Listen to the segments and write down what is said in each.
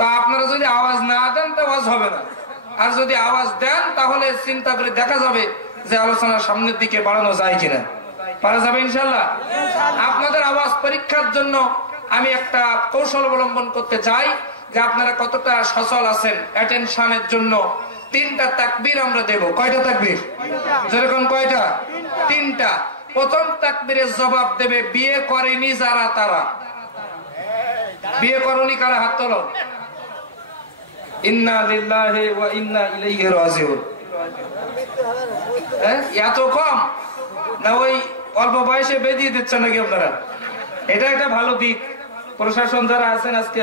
তো আপনারা যদি আওয়াজ না দেন তো আওয়াজ হবে না, আর যদি আওয়াজ দেন তাহলে চিন্তা করে দেখা যাবে যে আলোচনার সামনের দিকে বাড়ানো যায় কিনা। পারা যাবে ইনশাল্লাহ। আপনাদের আওয়াজ পরীক্ষার জন্য আমি একটা কৌশল অবলম্বন করতে চাই যে আপনারা কতটা সচল আছেন। অ্যাটেনশনের জন্য 3টা তাকবীর আমরা দেব। কয়টা তাকবীর? যেরকম কয়টা? 3টা। প্রথম তাকবীরের জবাব দেবে বিয়ে করেনি যারা তারা। বিয়ে করনি কারা? হাত তোলো। ইন্না লিল্লাহি ওয়া ইন্না ইলাইহি রাজিউন। এত কম না ওই অল্প বয়সে বেঁধিয়ে দিচ্ছেন নাকি আপনারা? এটা একটা ভালো দিক। প্রশাসন যারা আছেন আজকে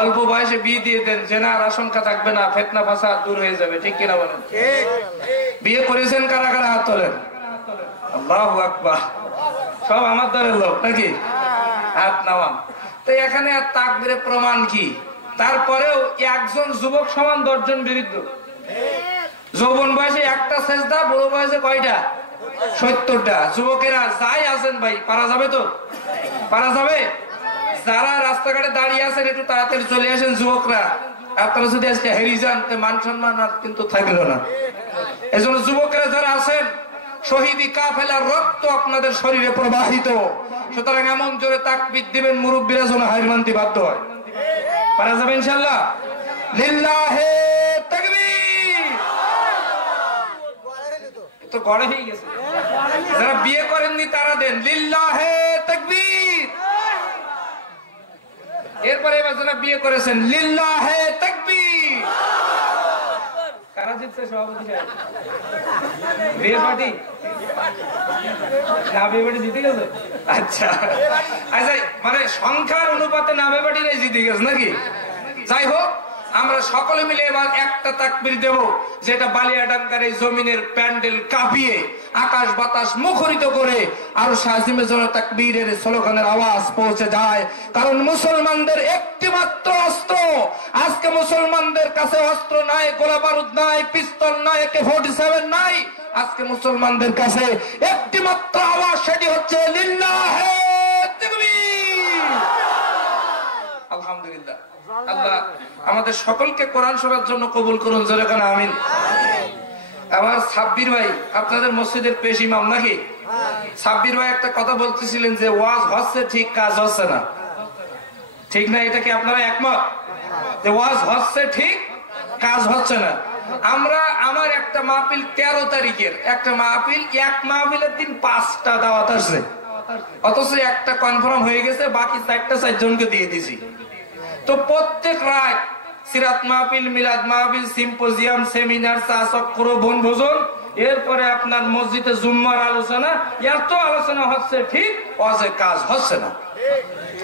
অল্প বয়সে বিয়ে দিয়ে দেন, জেনার আশঙ্কা থাকবে না, ফিতনা ফাসাদ দূর হয়ে যাবে। ঠিক কিনা বলেন? বিয়ে করেছেন কারা কারা? হাত তোলেন। আল্লাহু আকবার। সব আমার দলের লোক নাকি? হাত নামান। তো এখানে আর তাকবীরের প্রমাণ কি? তারপরেও একজন যুবক সমান 10 জন বিরুদ্ধ। যৌবন বয়সে একটা সেজদা, বুড়ো বয়সে কয়টা? 70টা। যুবকেরা যাই আছেন ভাই, পারা যাবে তো? পারা যাবে? যারা রাস্তাঘাটে দাঁড়িয়ে আছেন একটু তাড়াতাড়ি চলে আসেন যুবকরা। আপনারা যদি আজকে হেরিয়ে যান মান সম্মান আর কিন্তু থাকলো না। এই জন্য যুবকেরা যারা আছেন, শহীদি কাফেলার রক্ত আপনাদের শরীরে প্রবাহিত। সুতরাং এমন জোরে তাকবীর দিবেন মুরব্বীরা যেন হার মানতে বাধ্য হয়। পারা যাবে ইনশাআল্লাহ? লিল্লাহি তাকবীর। তো গড়ে হয়ে গেছে। যারা বিয়ে করেননি তারা দেন লিল্লাহি তাকবীর। এরপরে এবার যারা বিয়ে করেছেন লিল্লাহি তাকবীর। কারা জিতছে সভাপতি সাহেব? বিয়ে পার্টি না বিয়ে পার্টি জিতে গেছে? আচ্ছা আচ্ছা, মানে সংখ্যার অনুপাতে না বিয়ে পার্টিরাই জিতে গেছে নাকি? যাই হোক, আমরা সকলে মিলে এবার একটা তাকবীর দেব যেটা বালিয়াডাঙ্গার এই জমিনের প্যান্ডেল কাঁপিয়ে আকাশ বাতাস মুখরিত করে আর শাহিমে যেন তাকবীরের স্লোগানের আওয়াজ পৌঁছে যায়। কারণ মুসলমানদের একটি মাত্র অস্ত্র, আজকে মুসলমানদের কাছে অস্ত্র নাই, গোলা বারুদ নাই, পিস্তল নাই, AK-47 নাই। আজকে মুসলমানদের কাছে একটি মাত্র আওয়াজ, সেটি হচ্ছে লিল্লাহি তাকবীর। আলহামদুলিল্লাহ। আল্লাহ আমাদের সকলকে কোরআন শোনার জন্য কবুল করুন। জোরে কান আমিন। আমার সাব্বির ভাই আপনাদের মসজিদের পেশ ইমাম নাকি? সাব্বির ভাই একটা কথা বলতেছিলেন যে ওয়াজ হচ্ছে ঠিক, কাজ হচ্ছে না। ঠিক না? এটা কি আপনারা একমত যে ওয়াজ হচ্ছে ঠিক, কাজ হচ্ছে না? আমার একটা মাহফিল 13 তারিখের একটা মাহফিল, এক মাহফিলের দিন 5টা দাওয়াত আসছে, অথচ একটা কনফার্ম হয়ে গেছে, বাকি 4টা 4 জনকে দিয়ে দিছি। তো প্রত্যেক রাত সিরাত মাহফিল, মিলাদ মাহফিল, সিম্পোজিয়াম, সেমিনার, চা চক্র, বনভোজন, এরপরে আপনার মসজিদে জুম্মার আলোচনা, এত আলোচনা হচ্ছে ঠিক, ওয়াজে কাজ হচ্ছে না।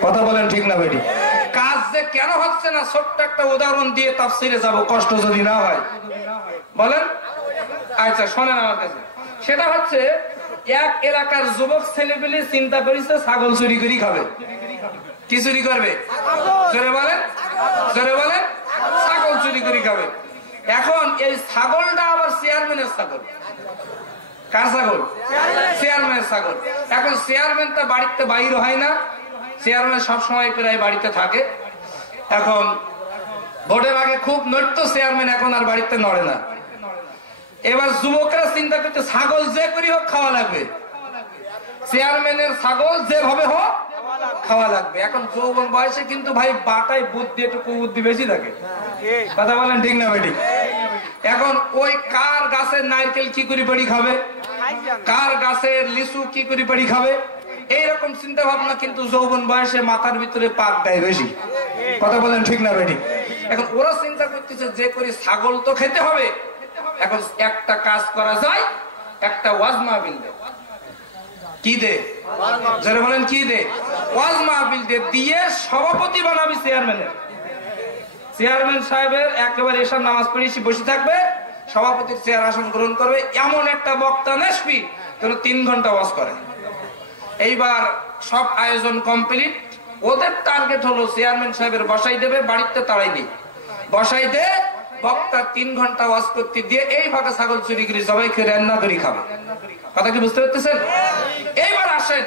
কথা বলেন ঠিক না বেটি? কাজ যে কেন হচ্ছে না ছোট্ট একটা উদাহরণ দিয়ে তাফসিরে যাব, কষ্ট যদি না হয়। বলেন? আচ্ছা শোনেন আমার কাছে। সেটা হচ্ছে এক এলাকার যুবক ছেলেপেলে চিন্তা করেছে ছাগল চুরি করে খাবে। কি চুরি করবে? জোরে বলেন, জোরে বলেন। ছাগল চুরি করে খাবে। এখন এই ছাগলটা আবার চেয়ারম্যানের ছাগল। কার ছাগল? চেয়ারম্যানের ছাগল। এখন চেয়ারম্যানটা বাড়িতে বাইর হয় না, চেয়ারম্যান সবসময় প্রায় বাড়িতে থাকে। এখন ভোটের আগে খুব নড়ত চেয়ারম্যান, এখন আর বাড়িতে নড়ে না। এবার যুবকরা চিন্তা করতে ছাগল যে করি হোক খাওয়া লাগবে, চেয়ারম্যানের ছাগল যেভাবে হোক খাওয়া লাগবে। এখন যৌবন বয়সে কিন্তু ভাই বাটায় বুদ্ধি একটু কুবুদ্ধি বেশি থাকে। কথা বলেন ঠিক না বেটি? এখন ওই কার গাছের নারকেল কি করে বাড়ি খাবে, কার গাছের লিচু কি করে বাড়ি খাবে, এইরকম চিন্তা ভাবনা কিন্তু যৌবন বয়সে মাথার ভিতরে পাক দেয় বেশি। কথা বলেন ঠিক না বেটি? এখন ওরা চিন্তা করতেছে যে করে ছাগল তো খেতে হবে। এখন একটা কাজ করা যায়, একটা ওয়াজ মাহফিল দে। কি দে? যারা বলেন কি দে? ওয়াজ মাহফিল দে, দিয়ে সভাপতি বানাবি চেয়ারম্যানের। চেয়ারম্যান সাহেবের একেবারে এসব নামাজ পড়ে বসে থাকবে, সভাপতির চেয়ার আসন গ্রহণ করবে। এমন একটা বক্তা নেসবি যেন 3 ঘন্টা ওয়াজ করে। এইবার সব আয়োজন কমপ্লিট। ওদের টার্গেট হলো চেয়ারম্যান সাহেবের বসাই দেবে, বাড়িতে তাড়াই নেই, বসাই দে, বক্তা 3 ঘন্টা ওয়াজ করতে দিয়ে এই ভাগে ছাগল চুরি করে সবাইকে রান্না করে খাবে। কথা কি বুঝতে পারতেছেন? এইবার আসেন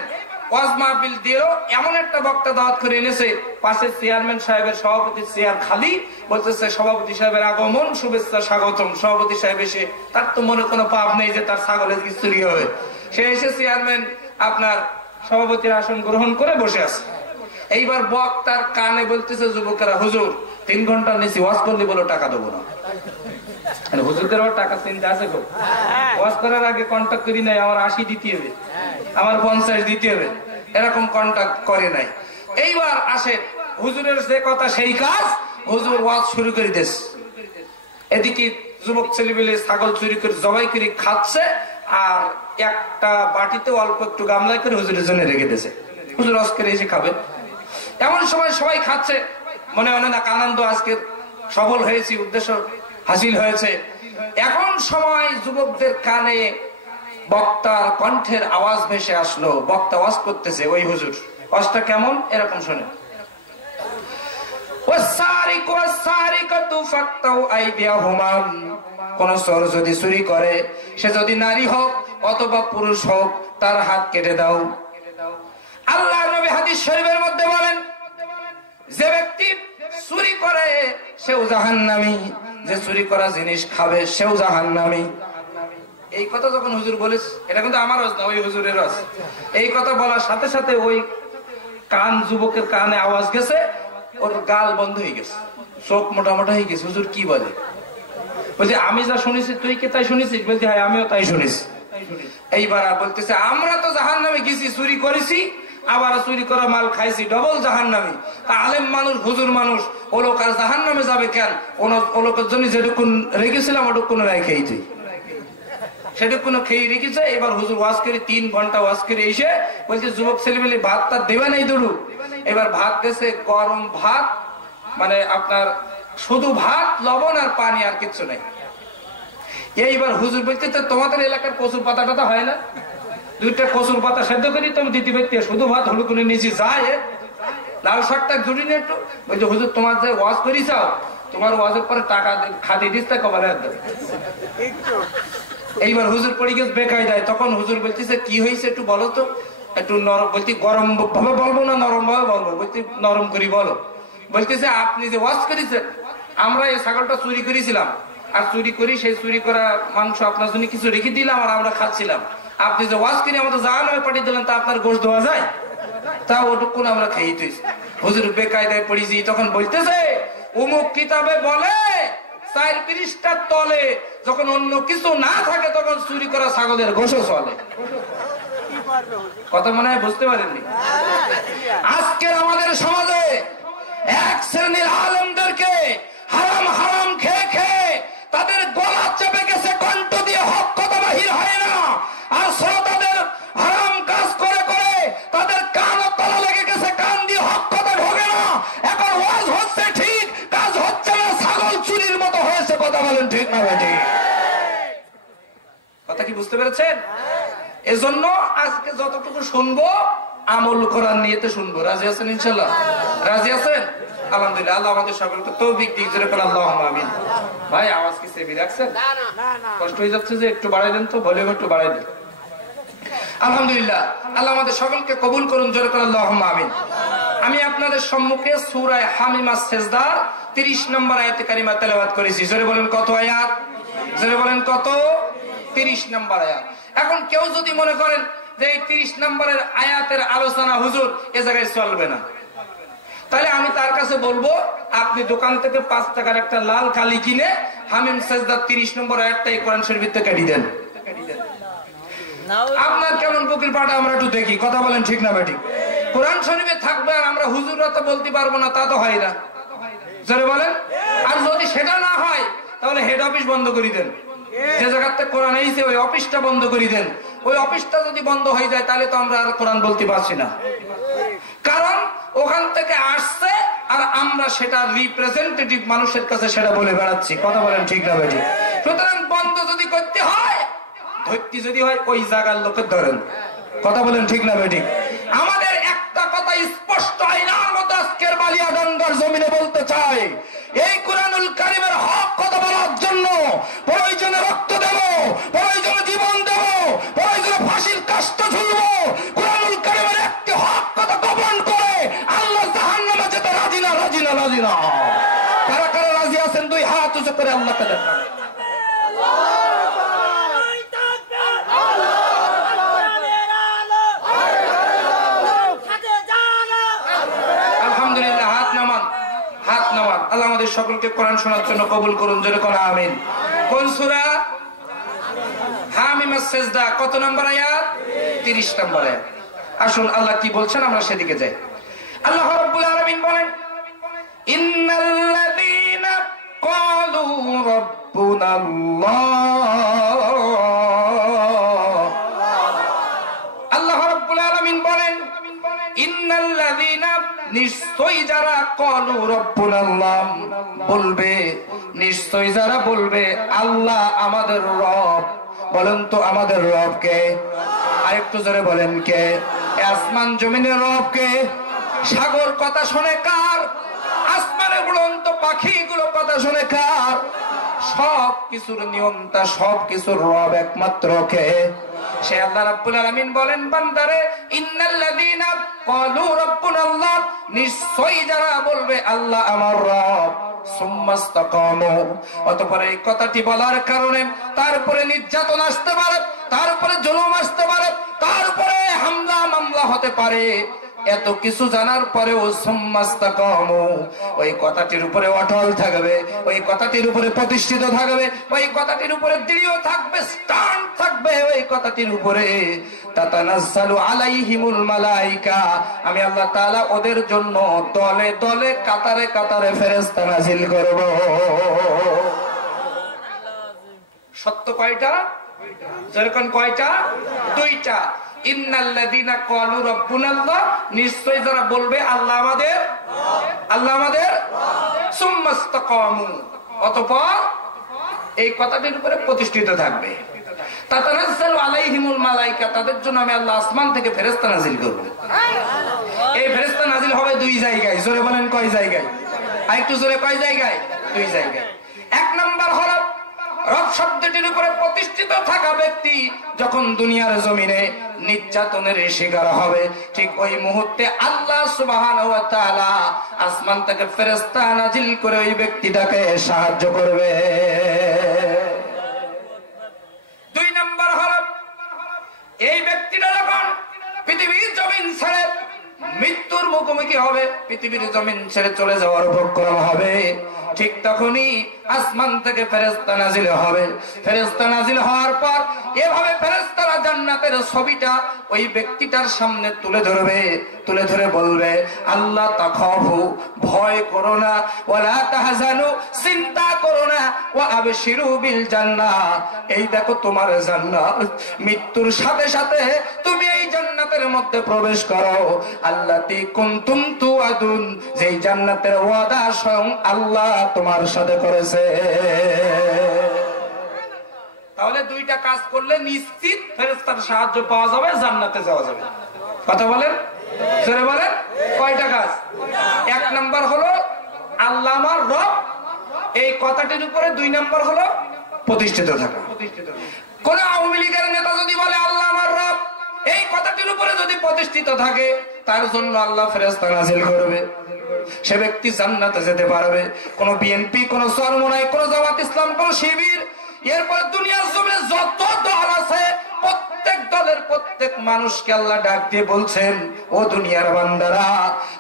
ওয়াজ মাহফিল দিয়েও এমন একটা বক্তা দাওয়াত করে এনেছে, পাশের চেয়ারম্যান সাহেবের সভাপতির চেয়ার খালি, বলতেছে সভাপতি সাহেবের আগমন, শুভেচ্ছা, স্বাগতম। সভাপতি সাহেব এসে, তার তো মনে কোনো পাপ নেই যে তার ছাগলের কি চুরি হবে। সে এসে চেয়ারম্যান আপনার সভাপতির আসন গ্রহণ করে বসে আছে। এইবার বক্তার কানে বলতেছে যুবকেরা, হুজুর 3 ঘন্টা নিচে ওয়াজ করলে বলো টাকা দেবো না। হুজুরদের টাকা চিন্তা আছে খুব। ওয়াজ করার আগে কন্ট্যাক্ট করি নাই, আমার 80 দিতে হবে, আমার 50 দিতে হবে, এরকম কন্ট্যাক্ট করে নাই। এইবার আসে হুজুরের যে কথা সেই কাজ, হুজুর ওয়াজ শুরু করে দিস। এদিকে যুবক ছেলেমেলে ছাগল চুরি করে জবাই করে খাচ্ছে, আর একটা বাটিতে অল্প একটু গামলায় করে হুজুরের জন্য রেখে দিয়েছে। হুজুর ওয়াজ করে এসে খাবে। এমন সময় সবাই খাচ্ছে, মনে হয় না আনন্দ, আজকে সফল হয়েছি, উদ্দেশ্য হাসিল হয়েছে। এখন সময় যুবকদের কানে বক্তার কণ্ঠের আওয়াজ ভেসে আসলো। বক্তা ওয়াজ করতেছে, ওই হুজুর। ওয়াজটা কেমন? এরকম শোনে, কোন চোর যদি চুরি করে, সে যদি নারী হোক অথবা পুরুষ হোক, তার হাত কেটে দাও। আল্লাহর নবী হাদিস শরীফের মধ্যে বলেন, যে ব্যক্তি চুরি করে সেও জাহান্নামী, যে চুরি করা জিনিস খাবে সেও জাহান্নামী। এই কথা যখন হুজুর বলেছ, এটা কিন্তু আমার না, ওই হুজুরের আছে। এই কথা বলার সাথে সাথে ওই কান, যুবকের কানে আওয়াজ গেছে, ওর গাল বন্ধ হয়ে গেছে, চোখ মোটা মোটা হয়ে গেছে। হুজুর কি বলে? বলছে, আমি যা শুনেছি তুই কি তাই শুনেছিস? বলছি, হ্যাঁ আমিও তাই শুনেছি। এইবার বলতেছে, আমরা তো জাহান্নামে গেছি, চুরি করেছি, আবার চুরি করা মাল খাইছি, ডবল জাহান্নামী। আলেম মানুষ, হুজুর মানুষ, ও লোক আর জাহান্নামে যাবে কেন? ও লোকের জন্য যেটুকুন রেখেছিলাম ওটুকুন রেখেই তুই, সেটুকুন খেয়ে রেখেছে। এবার হুজুর ওয়াজ করে 3 ঘন্টা ওয়াজ করে এসে বলছে, যুবক ছেলেমেলে ভাত তার দেবে নাই দৌড়ু। এবার ভাত দেশে গরম ভাত, মানে আপনার শুধু ভাত, লবণ আর পানি, আর কিচ্ছু নেই। এইবার হুজুর বলছে, তোমাদের এলাকার কচুর পাতা টাতা হয় না? 2টা কচুর পাতা সেদ্ধ করি তুমি দিতে পারতে, শুধু ভাত হলুকুনে নিচে যায়, লাল শাকটা জুড়ি নিয়ে একটু। বলছে, হুজুর তোমার যে ওয়াজ করি চাও, তোমার ওয়াজের পরে টাকা খাদি দিস, তা কবার দেবে। এইবার হুজুর পড়ে গেছে বেকায় যায়। তখন হুজুর বলতেছে, কি হয়েছে একটু বলো তো। একটু নরম, বলছি গরম ভাবে বলবো না নরম ভাবে বলবো? বলছি নরম করি বলো। বলতেছে, আপনি যে ওয়াজ করেছেন, আমরা এই ছাগলটা চুরি করেছিলাম, আর চুরি করি সেই চুরি করা মাংস আপনার জন্য কিছু রেখে দিলাম, আর আমরা খাচ্ছিলাম। আপনি যে ওয়াজ করে আমাদের জাহান্নামে পাঠিয়ে দিলেন, তা আপনার গোশত দেওয়া যায়? তা ওটুকুন আমরা খাই তুই। হুজুর বেকায়দায় পড়েছি। তখন বলতেছে, অমুক কিতাবে বলে 4 পৃষ্ঠার তলে যখন অন্য কিছু না থাকে, তখন চুরি করা ছাগলের গোশত চলে। কথা মনে হয় বুঝতে পারেননি? আজকের আমাদের সমাজে এক শ্রেণীর আলেমদেরকে হারাম হারাম খেয়ে খেয়ে তাদের গলা চেপে গেছে, কণ্ঠ দিয়ে হক কথা বাহির হয় না। আর শ্রোতাদের হারাম কাজ করে করে তাদের কান তলা লেগে গেছে, কান দিয়ে হক কথা ঢোকে না। এখন ওয়াজ হচ্ছে ঠিক, কাজ হচ্ছে না, ছাগল চুরির মতো হয়েছে। কথা বলেন ঠিক না বেটি? কথা কি বুঝতে পেরেছেন? এজন্য আজকে যতটুকু শুনবো আমল করার নিয়েতে শুনবো। রাজি আছেন? ইনশাল্লাহ রাজি আছেন? আলহামদুলিল্লাহ। আল্লাহ আমাদের সকলকে তৌফিক দিক, জোরে করে আল্লাহুম্মা আমিন। ভাই আওয়াজ কি সেবি রাখছেন? কষ্ট হয়ে যাচ্ছে যে একটু বাড়াই দেন তো, ভলিউম একটু বাড়াই দেন। আলহামদুলিল্লাহ। আল্লাহ আমাদের সকলকে কবুল করুন, জোরে করে আল্লাহুম্মা আমিন। আমি আপনাদের সম্মুখে সূরা হামিমা সেজদার 30 নম্বর আয়াতে কারিমা তেলাওয়াত করেছি। জোরে বলেন কত আয়াত? জোরে বলেন কত? 30 নম্বর আয়াত। এখন কেউ যদি মনে করেন যে এই 30 নম্বরের আয়াতের আলোচনা হুজুর এ জায়গায় চলবে না, তাহলে আমি তার কাছে বলবো, আপনি দোকান থেকে 5 টাকার একটা লাল কালি কিনে হামিম সেজদার 30 নম্বর আয়াতটাই কোরআন শরীফ থেকে কেটে দেন। আপনার কেমন বকির পাটা আমরা একটু দেখি। কথা বলেন ঠিক না বেটি? কোরআন শরীফে থাকবে আর আমরা হুজুররা তো বলতে পারবো না, তা তো হয় না। জোরে বলেন। আর যদি সেটা না হয়, তাহলে হেড অফিস বন্ধ করে দেন। যে জায়গাতে কোরআন এসেছে ওই অফিসটা বন্ধ করে দেন। ওই অফিসটা যদি বন্ধ হয়ে যায়, তাহলে তো আমরা আর কোরআন বলতে পারছি না, কারণ ওখান থেকে আসছে আর আমরা সেটা রিপ্রেজেন্টেটিভ মানুষের কাছে সেটা বলে বেড়াচ্ছি। কথা বলেন ঠিক না বেটি? সুতরাং বন্ধ যদি করতে হয়, ধরতে যদি হয়, ওই জায়গার লোকের ধরেন। কথা বলেন ঠিক না বেটি? আমাদের একটা কথা স্পষ্ট আইনার মতো আজকের বালিয়াডাঙ্গার জমিনে বলতে চাই, এই কোরআনুল কারীমের হক কথা বলার জন্য প্রয়োজনে রক্ত দেব, প্রয়োজনে জীবন দেব, প্রয়োজনে ফাঁসির কাষ্ঠ ঝুলবো। কোরআনুল কারীমের একটি দুই হাত উঁচু করে আল্লাহকে দেখান। আলহামদুলিল্লাহ, হাত নামান, হাত নামান। আল্লাহ আমাদের সকলকে কোরআন শোনার জন্য কবুল করুন, জোরে কোন আমিন। কোন সূরা? হামিম আস-সাজদা। কত নম্বর আয়াত? 30 নম্বর আয়াত। আসুন আল্লাহ কি বলছেন আমরা সেদিকে যাই। আল্লাহ রাব্বুল আলামিন বলেন, ইন্নাল্লাযীনা ক্বালু রাব্বুনাল্লাহ। আল্লাহ রাব্বুল আলামিন বলেন, ইন্নাল্লাযীনা, নিশ্চয়ই যারা ক্বালু রাব্বুনাল্লাহ বলবে, নিশ্চয়ই যারা বলবে আল্লাহ আমাদের রব। বলেন তো আমাদের রব কে? আরেকটু জোরে বলেন কে? আসমান জমিনের রব কে? সাগর কথা শোনে কার? আসমানের উড়ন্ত পাখিগুলো কথা শোনে কার? সব কিছুর নিয়ন্তা, সব কিছুর রব একমাত্র কে? সে আল্লাহ রাব্বুল আলামিন বলেন, বান্দারে, ইন্নাল্লাযীনা ক্বালু রাব্বুনাল্লাহ, নিশ্চয়ই যারা বলবে আল্লাহ আমার রব, সুম্মাস্তাকামু, অতঃপর এই কথাটি বলার কারণে তারপরে নির্যাতন আসতে পারে, তারপরে জুলুম আসতে পারে, তারপরে হামলা মামলা হতে পারে, এত কিছু জানার পরেও সুম্মাস্তাকামু, ওই কথাটির উপরে অটল থাকবে, ওই কথাটির উপরে প্রতিষ্ঠিত থাকবে, ওই কথাটির উপরে দৃঢ় থাকবে, স্ট্যান্ড থাকবে ওই কথাটির উপরে, তাতানাজ্জালু আলাইহিমুল মালাইকা, আমি আল্লাহ তাআলা ওদের জন্য দলে দলে কাতারে কাতারে ফেরেশতা নাযিল করব। সত্য কয়টা? যেরকম কয়টা? দুইটা। ইন্নাল্লাযীনা ক্বালু রাব্বুনাল্লাহ, নিশ্চয়ই যারা বলবে আল্লাহ আমাদের, আল্লাহ আমাদের, সুম্মাস্তাকামু, অতঃপর এই কথাটির উপরে প্রতিষ্ঠিত থাকবে। তাতানাজ্জালু আলাইহিমুল মালাইকা, তাদের জন্য আমি আল্লাহ আসমান থেকে ফেরেশতা নাযিল করব। এই ফেরেশতা নাযিল হবে দুই জায়গায়। জোরে বলেন কয় জায়গায়? আরেকটু জোরে, কয় জায়গায়? দুই জায়গায়। এক নাম্বার হলো রব শব্দটির উপরে প্রতিষ্ঠিত থাকা ব্যক্তি যখন দুনিয়ার জমিনে নির্যাতনের শিকার হবে, ঠিক ওই মুহূর্তে আল্লাহ সুবহানাহু ওয়া তাআলা আসমান থেকে ফেরেশতা নাযিল করে ওই ব্যক্তিটাকে সাহায্য করবে। দুই নাম্বার হলো এই ব্যক্তিটা যখন পৃথিবীর জমিন ছেড়ে মৃত্যুর মুখোমুখি হবে, পৃথিবীর জমিন ছেড়ে চলে যাওয়ার উপক্রম হবে, ঠিক তখনই আসমান থেকে ফেরেশতা নাযিল হবে। ফেরেশতা নাযিল হওয়ার পর এভাবে ফেরেশতারা জান্নাতের ছবিটা ওই ব্যক্তিটার সামনে তুলে ধরবে, তুলে ধরে বলবে, আল্লাহ তাখাফু, ভয় করো না, ওয়ালা তাহজানু, চিন্তা করো না, ওয়া আবশিরু বিল জান্নাহ, এই দেখো তোমার জান্নাত, মৃত্যুর সাথে সাথে তুমি এই জান্নাতের মধ্যে প্রবেশ করো, আল্লাতী কুনতুম তুআদুন, যেই জান্নাতের ওয়াদা স্বয়ং আল্লাহ তোমার সাথে করেছে। তাহলে দুইটা কাজ করলে নিশ্চিত ফেরেশতার সাহায্য পাওয়া যাবে, জান্নাতে যাওয়া যাবে। কথা বলেন, জোরে বলেন, কয়টা কাজ? এক নাম্বার হলো আল্লাহ আমার রব, এই কথাটির উপরে দুই নাম্বার হলো প্রতিষ্ঠিত থাকা। কোন আওয়ামী লীগের নেতা যদি বলে আল্লাহ আমার রব, এই কথাটির উপরে যদি প্রতিষ্ঠিত থাকে, তার জন্য আল্লাহ ফেরেশতা নাযিল করবে, সে ব্যক্তি জান্নাতে যেতে পারবে। কোন বিএনপি, কোন চরমোনাই, কোন জামাত ইসলাম, কোন শিবির, এরপর দুনিয়ার জমিনে যত দল আছে, প্রত্যেক দলের প্রত্যেক মানুষকে আল্লাহ ডাক দিয়ে বলছেন, ও দুনিয়ার বান্দারা,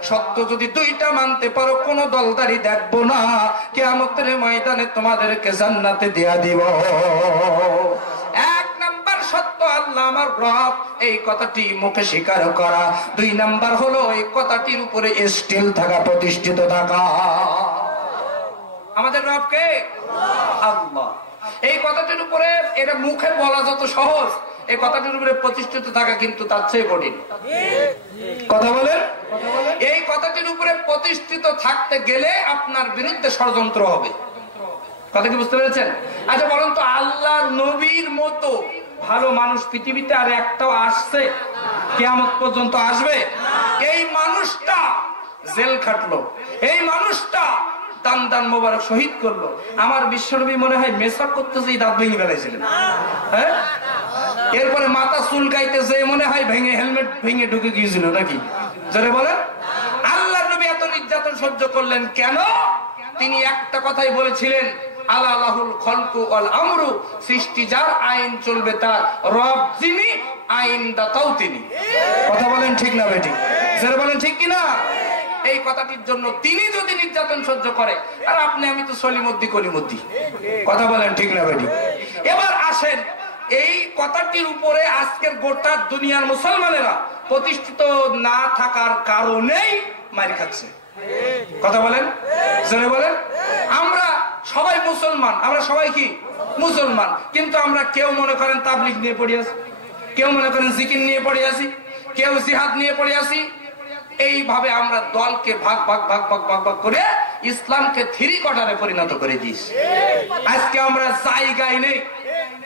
সত্য যদি দুইটা মানতে পারো, কোন দলদারি দেখবো না, কিয়ামতের ময়দানে তোমাদেরকে জান্নাতে দিয়া দিব। এক নাম্বার সত্য আল্লাহ আমার রব, এই কথাটি মুখে স্বীকার করা। দুই নাম্বার হলো এই কথাটির উপরে স্টিল থাকা, প্রতিষ্ঠিত থাকা। আমাদের রবকে আল্লাহ, এই কথাটির উপরে, এটা মুখে বলা যত সহজ, এই কথাটির উপরে প্রতিষ্ঠিত থাকা কিন্তু তার চেয়ে কঠিন। কথা বলেন, এই কথাটির উপরে প্রতিষ্ঠিত থাকতে গেলে আপনার বিরুদ্ধে ষড়যন্ত্র হবে। কথা কি বুঝতে পেরেছেন? আচ্ছা বলুন তো, আল্লাহর নবীর মতো ভালো মানুষ পৃথিবীতে আর একটাও আসছে? কিয়ামত পর্যন্ত আসবে? এই মানুষটা জেল খাটলো, এই মানুষটা দান দান মোবারক শহীদ করলো, আমার বিশ্বনবী মনে হয় মেসাক করতেছে দাঁত ভেঙে ফেলাইছিলেন, হ্যাঁ? এরপরে মাথা চুলকাইতে যে মনে হয় ভেঙে, হেলমেট ভেঙে ঢুকে গিয়েছিল নাকি? যারা বলেন আল্লাহ নবী এত নির্যাতন সহ্য করলেন কেন? তিনি একটা কথাই বলেছিলেন, আলা লাহুল খলকু ওয়াল আমরু, সৃষ্টি যার, আইন চলবে তার, রব যিনি, আইন দাতাও তিনি। কথা বলেন ঠিক না বেটি? যারা বলেন ঠিক কিনা? এই কথাটির জন্য তিনি যদি নির্যাতন সহ্য করে, আর আপনি আমি তো সলিমুদ্দি কলিমুদ্দি। কথা বলেন ঠিক না বেটি? এবার আসেন, এই কথাটির উপরে আজকের গোটা দুনিয়ার মুসলমানেরা প্রতিষ্ঠিত না থাকার কারণেই মার খাচ্ছে। কথা বলেন, জোরে বলেন। আমরা সবাই মুসলমান, আমরা সবাই কি মুসলমান, কিন্তু আমরা কেউ মনে করেন তাবলিগ নিয়ে পড়ে আছি, কেউ মনে করেন জিকির নিয়ে পড়ে আছি, কেউ জিহাদ নিয়ে পড়ে আছি। এইভাবে আমরা দলকে ভাগ ভাগ ভাগ ভাগ ভাগ ভাগ করে ইসলামকে থ্রি কোয়ার্টারে পরিণত করে দিয়েছি। আজকে আমরা জায়গায় নেই,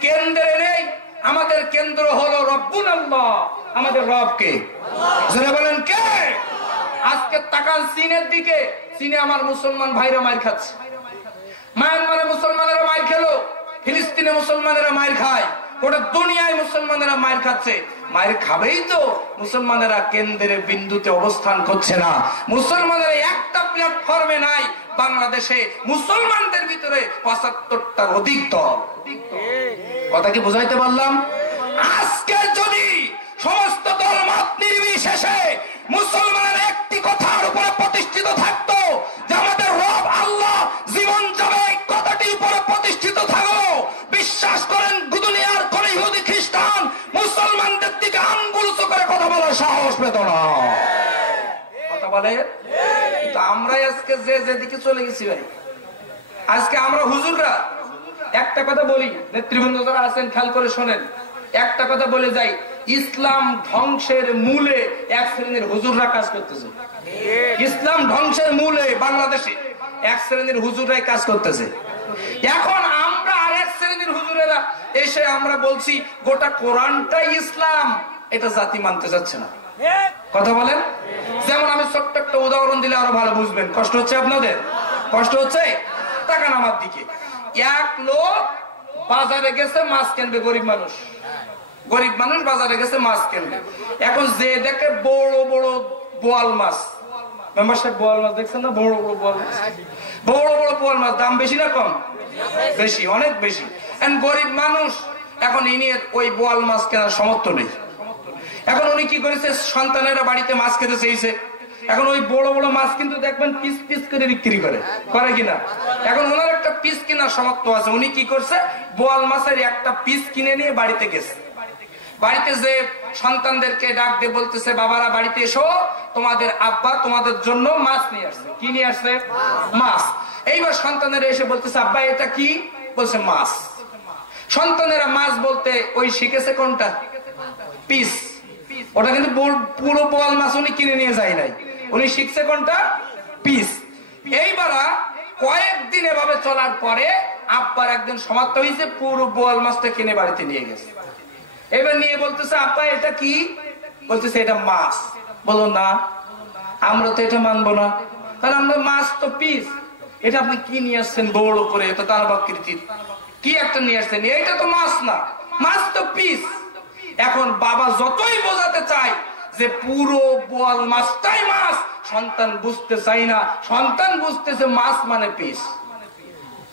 কেন্দ্রে নেই। আমাদের কেন্দ্র হলো রব্বুন আল্লাহ, আমাদের রব কে? যারা বলেন কে? আজকে তাকান চীনের দিকে, চীনে আমার মুসলমান ভাইরা মার খাচ্ছে, মায়ানমারে মুসলমানেরা মার খেলো, ফিলিস্তিনে মুসলমানেরা মার খায়, গোটা দুনিয়ায় মুসলমানেরা মার খাচ্ছে। মায়ের খাবেই তো মুসলমানেরা কেন্দ্রে বিন্দুতে অবস্থান করছে না। মুসলমানেরা একটা প্ল্যাটফর্মে নাই। বাংলাদেশে মুসলমানদের ভিতরে ৭৫টার অধিক দল। কথা কি বুঝাইতে পারলাম? আজকে যদি সমস্ত দলমত নির্বিশেষে মুসলমানের একটি কথার উপরে প্রতিষ্ঠিত থাকতো যে আমাদের রব আল্লাহ, জীবন যাবে কথাটির উপরে প্রতিষ্ঠিত থাকো, বিশ্বাস করেন দুনিয়ার কোন ইহুদি খ্রিস্টান মুসলমানদের দিকে আঙ্গুল উঁচু করে কথা বলার সাহস পেত না। কথা বলে, কিন্তু আমরাই আজকে যে যেদিকে চলে গেছি ভাই। আজকে আমরা হুজুররা একটা কথা বলি, নেতৃবৃন্দ যারা আছেন খেয়াল করে শোনেন, একটা কথা বলে যাই, ইসলাম ধ্বংসের মূলে এক শ্রেণীর হুজুররা কাজ করতেছে। ইসলাম ধ্বংসের মূলে বাংলাদেশে এক শ্রেণীর হুজুররাই কাজ করতেছে। এখন আমরা আরেক শ্রেণীর হুজুরেরা এসে আমরা বলছি গোটা কোরআনটাই ইসলাম, এটা জাতি মানতে যাচ্ছে না। কথা বলেন। যেমন আমি ছোট্ট একটা উদাহরণ দিলে আরো ভালো বুঝবেন। কষ্ট হচ্ছে আপনাদের? কষ্ট হচ্ছে? তাকান আমার দিকে। এক লোক বাজারে গেছে মাছ কিনবে, গরিব মানুষ, গরিব মানুষ বাজারে গেছে মাছ কিনবে। এখন যে দেখে বড় বড় বোয়াল মাছ, বোয়াল মাছ দেখছেন না? বড় বড় বোয়াল মাছ, বড় বড় বোয়াল মাছ, দাম বেশি না কম? বেশি, অনেক বেশি। গরিব মানুষ এখন ইনি ওই বোয়াল মাছ কেনার সামর্থ্য নেই। এখন উনি কি করেছে, সন্তানেরা বাড়িতে মাছ খেতে চেয়েছে। এখন ওই বড় বড় মাছ কিন্তু দেখবেন পিস পিস করে বিক্রি করে, করে কিনা? এখন ওনার একটা পিস কেনার সামর্থ্য আছে, উনি কি করছে, বোয়াল মাছের একটা পিস কিনে নিয়ে বাড়িতে গেছে। বাড়িতে যে সন্তানদেরকে ডাক দিয়ে বলতেছে, বাবারা বাড়িতে এসো, তোমাদের আব্বা তোমাদের জন্য মাছ নিয়ে আসছে। কি নিয়ে আসছে? মাছ। এইবার সন্তানেরা এসে বলতেছে, আব্বা এটা কি? বলছে মাছ। সন্তানেরা মাছ বলতে ওই শিখেছে কোনটা? পিস। ওটা কিন্তু পুরো বোয়াল মাছ উনি কিনে নিয়ে যায় নাই, উনি শিখছে কোনটা? পিস। এইবার কয়েকদিন এভাবে চলার পরে আব্বার একদিন সমাপ্ত হয়েছে, পুরো বোয়াল মাছটা কিনে বাড়িতে নিয়ে গেছে। এবার নিয়ে বলতেছে, আব্বা এটা কি? বলতেছে এটা মাছ। বলো না, আমরা তো এটা মানবো না, তাহলে আমরা মাছ তো পিস, এটা আপনি কি নিয়ে আসছেন বড় করে, এটা তারবাকৃতির কি একটা নিয়ে আসছেন, এটা তো মাছ না, মাছ তো পিস। এখন বাবা যতই বোঝাতে চায় যে পুরো বোয়াল মাছটাই মাছ, সন্তান বুঝতে চাই না। সন্তান বুঝতেছে মাছ মানে পিস।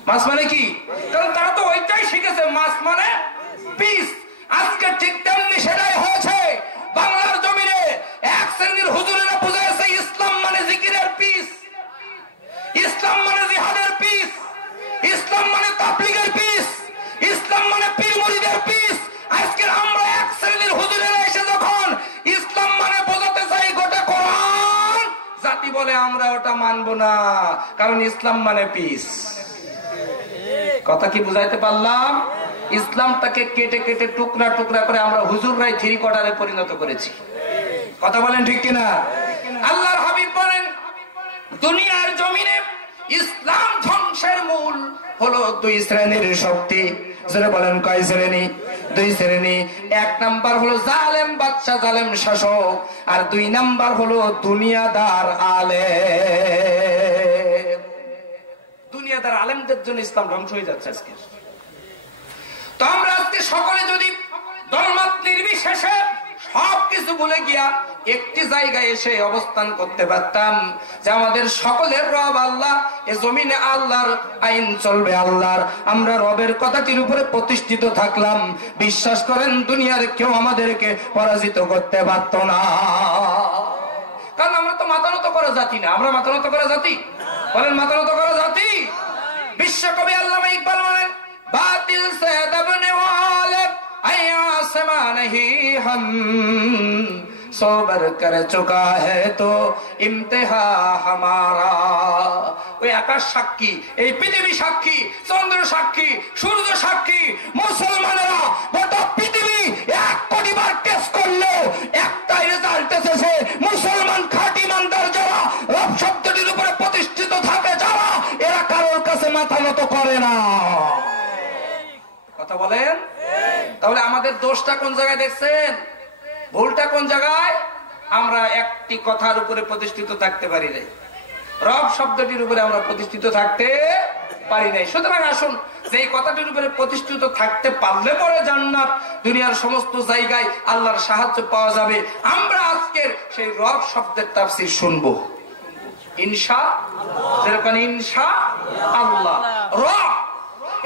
মাছ মানে কি? কারণ তারা তো ওইটাই শিখেছে, মাছ মানে পিস। আজকে ঠিক তেমনি সেটাই হয়েছে বাংলার জমিনে। এক শ্রেণীর হুজুরেরা বুঝাইছে ইসলাম মানে জিকিরের পিস, ইসলাম মানে জিহাদের পিস, ইসলাম মানে তাবলীগের পিস, ইসলাম মানে পীর মুরিদের পিস। আজকে আমরা এক শ্রেণীর হুজুরেরা এসে যখন ইসলাম মানে বোঝাতে চাই গোটা কোরআন, জাতি বলে আমরা ওটা মানবো না, কারণ ইসলাম মানে পিস। কথা কি বুঝাইতে পারলাম? ইসলামটাকে কেটে কেটে টুকরা টুকরা করে আমরা হুজুররাই থ্রি কোয়ার্টারে পরিণত করেছি। কথা বলেন ঠিক কিনা? আল্লাহর হাবিব বলেন, দুনিয়ার জমিনে ইসলাম ধ্বংসের মূল হলো দুই শ্রেণীর শক্তি। যারা বলেন কয় শ্রেণী? দুই শ্রেণী। এক নাম্বার হলো জালেম বাদশা, জালেম শাসক, আর দুই নাম্বার হলো দুনিয়াদার আলেম। দুনিয়াদার আলেমদের জন্য ইসলাম ধ্বংস হয়ে যাচ্ছে আজকে। তো আমরা আজকে সকলে যদি দলমত নির্বিশেষে সবকিছু ভুলে গিয়া একটি জায়গায় এসে অবস্থান করতে পারতাম যে আমাদের সকলের রব আল্লাহ, এ জমিনে আল্লাহর আইন চলবে আল্লাহর, আমরা রবের কথাটির উপরে প্রতিষ্ঠিত থাকলাম। বিশ্বাস করেন দুনিয়ার কেউ আমাদেরকে পরাজিত করতে পারত না। কারণ আমরা তো মাথা নত করা জাতি না। আমরা মাথা নত করা জাতি? বলেন মাথা নত করা জাতি? বিশ্বকবি আল্লামা ইকবাল বলেন, বাতিল সে দবনে ওয়ালে আয়াসমা नहीं हम सोबर कर चुका है तो इम्तिहा हमारा। ওই আকাশ সাক্ষী, এই পৃথিবী সাক্ষী, চন্দ্র সাক্ষী, সূর্য সাক্ষী, মুসলমানেরা গোটা পৃথিবী 1 কোটি বার টেস্ট করলো একটাই রেজাল্ট এসেছে, মুসলমান খাঁটি ইমানদার যারা, রব শব্দটির উপরে প্রতিষ্ঠিত থাকে যারা, এরা কারোর কাছে মাথা নত করে না। কথা বলেন? তাহলে আমাদের দোষটা কোন জায়গায় দেখছেন? ভুলটা কোন জায়গায়? আমরা একটি কথার উপরে প্রতিষ্ঠিত থাকতে পারি নাই, রব শব্দটির উপরে আমরা প্রতিষ্ঠিত থাকতে পারি নাই। সুতরাং আসুন, যে কথাটির উপরে প্রতিষ্ঠিত থাকতে পারলে পরে জান্নাত, দুনিয়ার সমস্ত জায়গায় আল্লাহর সাহায্য পাওয়া যাবে। আমরা আজকের সেই রব শব্দের তাফসীর শুনবো ইনশাআল্লাহ। যেরকম ইনশাআল্লাহ রব,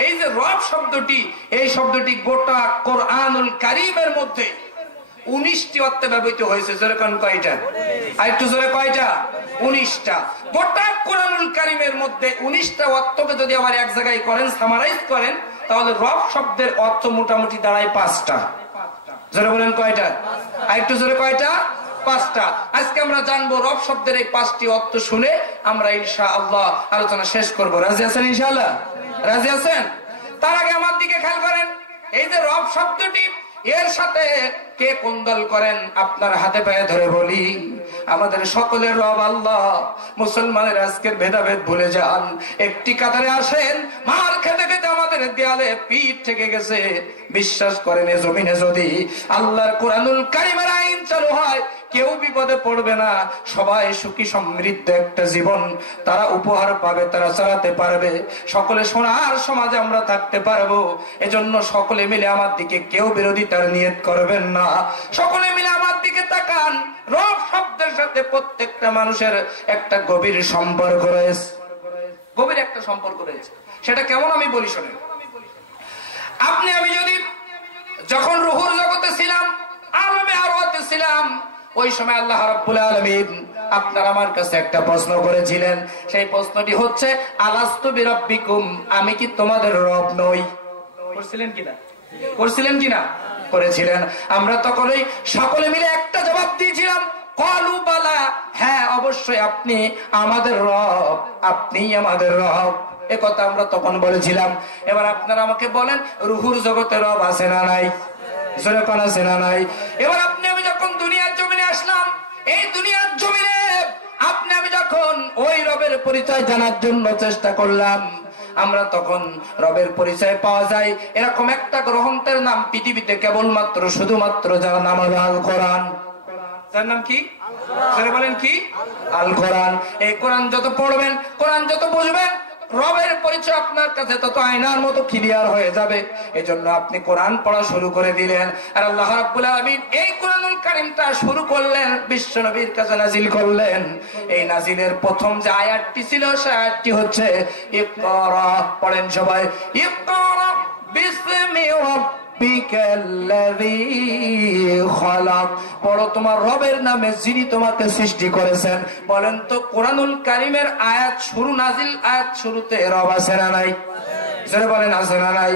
এই যে রব শব্দটি, এই শব্দটি গোটা কোরআনুল কারীমের মধ্যে 19টি অর্থে ব্যবহৃত হয়েছে। যেরকম কয়টা? আরেকটু জোরে কয়টা? 19টা। গোটা কোরআনুল কারীমের মধ্যে 19টা অর্থকে যদি আবার এক জায়গায় করেন, সামারাইজ করেন, তাহলে রব শব্দের অর্থ মোটামুটি দাঁড়ায় 5টা। জোরে বলেন কয়টা? আরেকটু জোরে কয়টা? 5টা। আজকে আমরা জানবো রব শব্দের এই 5টি অর্থ শুনে আমরা ইনশাআল্লাহ আলোচনা শেষ করব। রাজি আছেন ইনশাআল্লাহ? রাজি আছেন? তার আগে আমার দিকে খেয়াল করেন, এই যে রব শব্দটি, এর সাথে কে কোন দল করেন আপনার হাতে পায়ে ধরে বলি। আমাদের সকলের রব আল্লাহ। মুসলমানের আজকের ভেদাভেদ ভুলে যান, একটি কাতারে আসেন। মার খেতে খেতে আমাদের দেয়ালে পিঠ থেকে গেছে। বিশ্বাস করেন, এ জমিনে যদি আল্লাহর কোরআনুল কারীমের আইন চালু হয়, কেউ বিপদে পড়বে না। সবাই সুখী সমৃদ্ধ একটা জীবন তারা উপহার পাবে, তারা চালাতে পারবে। সকলে সোনার সমাজে আমরা থাকতে পারবো। এজন্য সকলে মিলে আমার দিকে কেউ বিরোধিতার নিয়ত করবেন না। সকলে মিলে আমার দিকে তাকান। রব শব্দের সাথে প্রত্যেকটা মানুষের একটা গভীর সম্পর্ক রয়েছে, গভীর একটা সম্পর্ক রয়েছে। সেটা কেমন আমি বলি শোনেন। আপনি আমি যদি যখন রুহুর জগতে ছিলাম, আলমে আরওয়াতে ছিলাম, ওই সময় আল্লাহ রাব্বুল আলামিন আপনার আমার কাছে একটা প্রশ্ন করেছিলেন। সেই প্রশ্নটি হচ্ছে, আলাস্তু বিরাব্বিকুম, আমি কি তোমাদের রব নই? করছিলেন কিনা? করছিলেন কিনা? করেছিলেন। আমরা তখনই সকলে মিলে একটা জবাব দিয়েছিলাম, ক্বালু বালা, হ্যাঁ অবশ্যই আপনি আমাদের রব, আপনি আমাদের রব। এ কথা আমরা তখন বলেছিলাম। এবার আপনারা আমাকে বলেন, রুহুর জগতে রব আছে না নাই? যেরকম আছে না নাই? এবার আপনি আমি যখন দুনিয়ার জমিনে আসলাম, এই দুনিয়ার জমিনে আপনি আমি যখন ওই রবের পরিচয় জানার জন্য চেষ্টা করলাম, আমরা তখন রবের পরিচয় পাওয়া যায় এরকম একটা গ্রন্থের নাম পৃথিবীতে কেবলমাত্র শুধুমাত্র যার নাম হলো আল কোরআন। যার নাম কি? বলেন কি? আল কোরআন। এই কোরআন যত পড়বেন, কোরআন যত বুঝবেন, রবের পরিচয় আপনার কাছে তত আয়নার মতো ক্লিয়ার হয়ে যাবে। এজন্য আপনি কোরআন পড়া শুরু করে দিলেন। আর আল্লাহ রাব্বুল আলামিন এই কোরআনুল কারীমটা শুরু করলেন, বিশ্ব নবীর কাছে নাজিল করলেন। এই নাজিলের প্রথম যে আয়াতটি ছিল, সেই আয়াতটি হচ্ছে ইকরা। পড়েন সবাই, ইকরা বিসমি রাব্বিকাল্লাযী খালাক। পড়ো তোমার রবের নামে যিনি তোমাকে সৃষ্টি করেছেন। বলেন তো, কোরআনুল কারীমের আয়াত শুরু, নাজিল আয়াত শুরুতে রব আছে না নাই? জোরে বলেন আছে না নাই?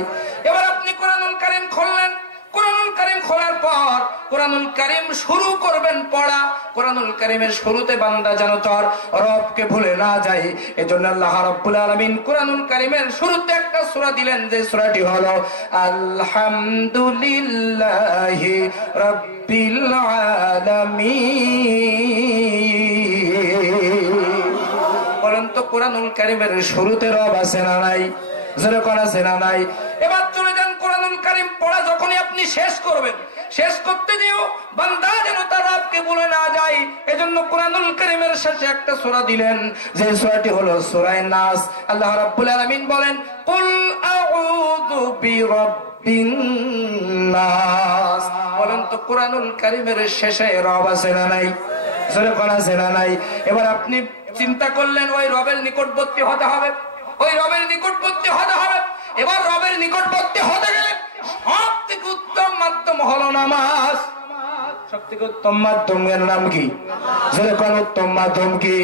এবার আপনি কোরআনুল কারীম খুললেন। কোরআনুল কারীম খোলার পর কোরআনুল কারীম শুরু করবেন পড়া। কোরআনুল কারীমের শুরুতে বান্দা যেন তার রবকে ভুলে না যায়, এজন্য আল্লাহ রাব্বুল আলামিন কোরআনুল কারীমের শুরুতে একটা সূরা দিলেন, যে সূরাটি হলো আলহামদুলিল্লাহি রাব্বিল আলামিন। বলেন তো, কোরআনুল কারীমের শুরুতে রব আছে না নাই? যেরকম আছে না নাই? এবার চলে যান, কোরআনুল কারীম পড়া যখনই আপনি শেষ করবেন, শেষ করতে দিও বান্দা যেন তার রবকে ভুলে না যায়, এজন্য কোরআনুল কারীমের শেষে একটা সূরা দিলেন, যে সূরাটি হলো সূরা নাস। আল্লাহ রাব্বুল আলামিন বলেন, কুল আউযু বিরাব্বিন নাস। ও বলেন তো কোরআনুল কারীমের শেষে রব আছে না নাই? জোরে করা আছে না নাই? এবার আপনি চিন্তা করলেন ওই রবের নিকটবর্তী হতে হবে, ওই রবের নিকটবর্তী হতে হবে। এবার রবের নিকটবর্তী হতে গেলে সব থেকে উত্তম মাধ্যম হলো নামাজ। সব থেকে উত্তম মাধ্যমের নাম কি? যেরকম উত্তম মাধ্যম কি?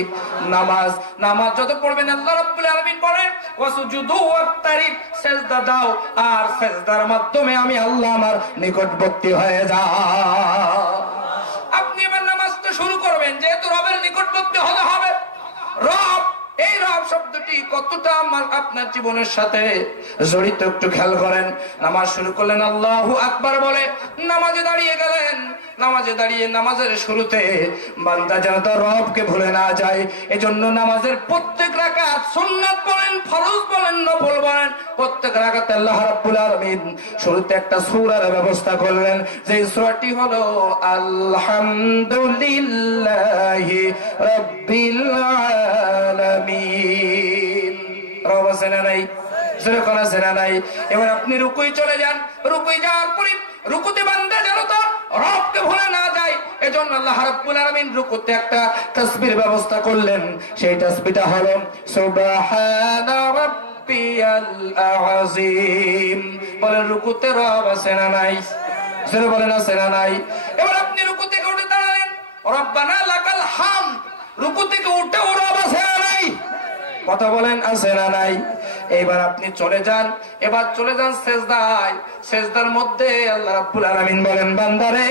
নামাজ। নামাজ যত পড়বেন আল্লাহ রাব্বুল আলামিন বলেন ওয়াসজুদু ওয়াক্তারিব, সিজদা দাও আর সিজদার মাধ্যমে আমি আল্লাহ আমার নিকটবর্তী হয়ে যাও। আপনি এবার নামাজটা শুরু করবেন, যেহেতু রবের নিকটবর্তী হতে হবে। রব, এই রব শব্দটি কতটা আপনার জীবনের সাথে জড়িত একটু খেয়াল করেন। নামাজ শুরু করলেন, আল্লাহু আকবার বলে নামাজে দাঁড়িয়ে গেলেন। নামাজে দাঁড়িয়ে নামাজের শুরুতে বান্দা যেন তার রবকে ভুলে না যায়, এজন্য নামাজের প্রত্যেক রাকাত সুন্নাত বলেন, ফরজ বলেন, নফল বলেন, প্রত্যেক রাকাতে আল্লাহ রাব্বুল আলামিন শুরুতে একটা সূরার ব্যবস্থা করলেন, যে সূরাটি হলো আলহামদুলিল্লাহি রাব্বিল আলামিন। রব আছে না নাই? যেরকম আছে না নাই? এবার আপনি রুকুই চলে যান। রুকুই যাওয়ার পরে রুকুতে বান্দা যেন তো রবকে ভুলে না যায়, এজন্য আল্লাহ রাব্বুল আলামিন রুকুতে একটা তাসবিহর ব্যবস্থা করলেন। সেই তাসবিহটা হলো সুবহানা রাব্বিয়াল আযীম। বলেন রুকুতে রব আছে না নাই? জোরে বলেন আছে না নাই? এবার আপনি রুকু থেকে উঠে দাঁড়ালেন, রব্বানা লাকাল হামদ। রুকু থেকে উঠে রব আছে না নাই? কথা বলেন আছে না নাই? এবার আপনি চলে যান, এবার চলে যান সেজদায়। সেজদার মধ্যে আল্লাহ রাব্বুল আলামিন বলেন, বান্দারে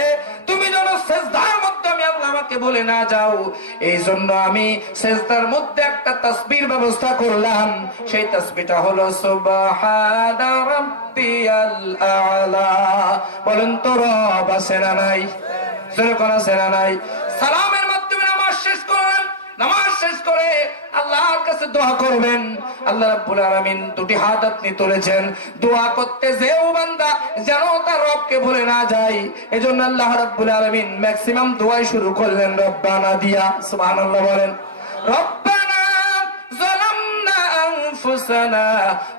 তুমি যেন সেজদার মধ্যে আমি আল্লাহ আমাকে বলে না যাও, এই জন্য আমি সেজদার মধ্যে একটা তাসবিহর ব্যবস্থা করলাম। সেই তাসবিহটা হলো সুবহানা রাব্বিয়াল আ'লা। বলেন তো রব আছে না নাই? যেরকম আছে না নাই? সালামের মাধ্যমে নামাজ শেষ করলেন। নামাজ শেষ করে আল্লাহর কাছে দোয়া করবেন। আল্লাহ রাব্বুল আলামিন দুটি হাত আপনি তুলেছেন, দোয়া করতে যেও বান্দা যেন তার রবকে ভুলে না যায়, এজন্য আল্লাহ রাব্বুল আলামিন ম্যাক্সিমাম দোয়াই শুরু করলেন রব্বানা দিয়া। সুবহানাল্লাহ বলেন। রব্বানা যালামনা আনফুসানা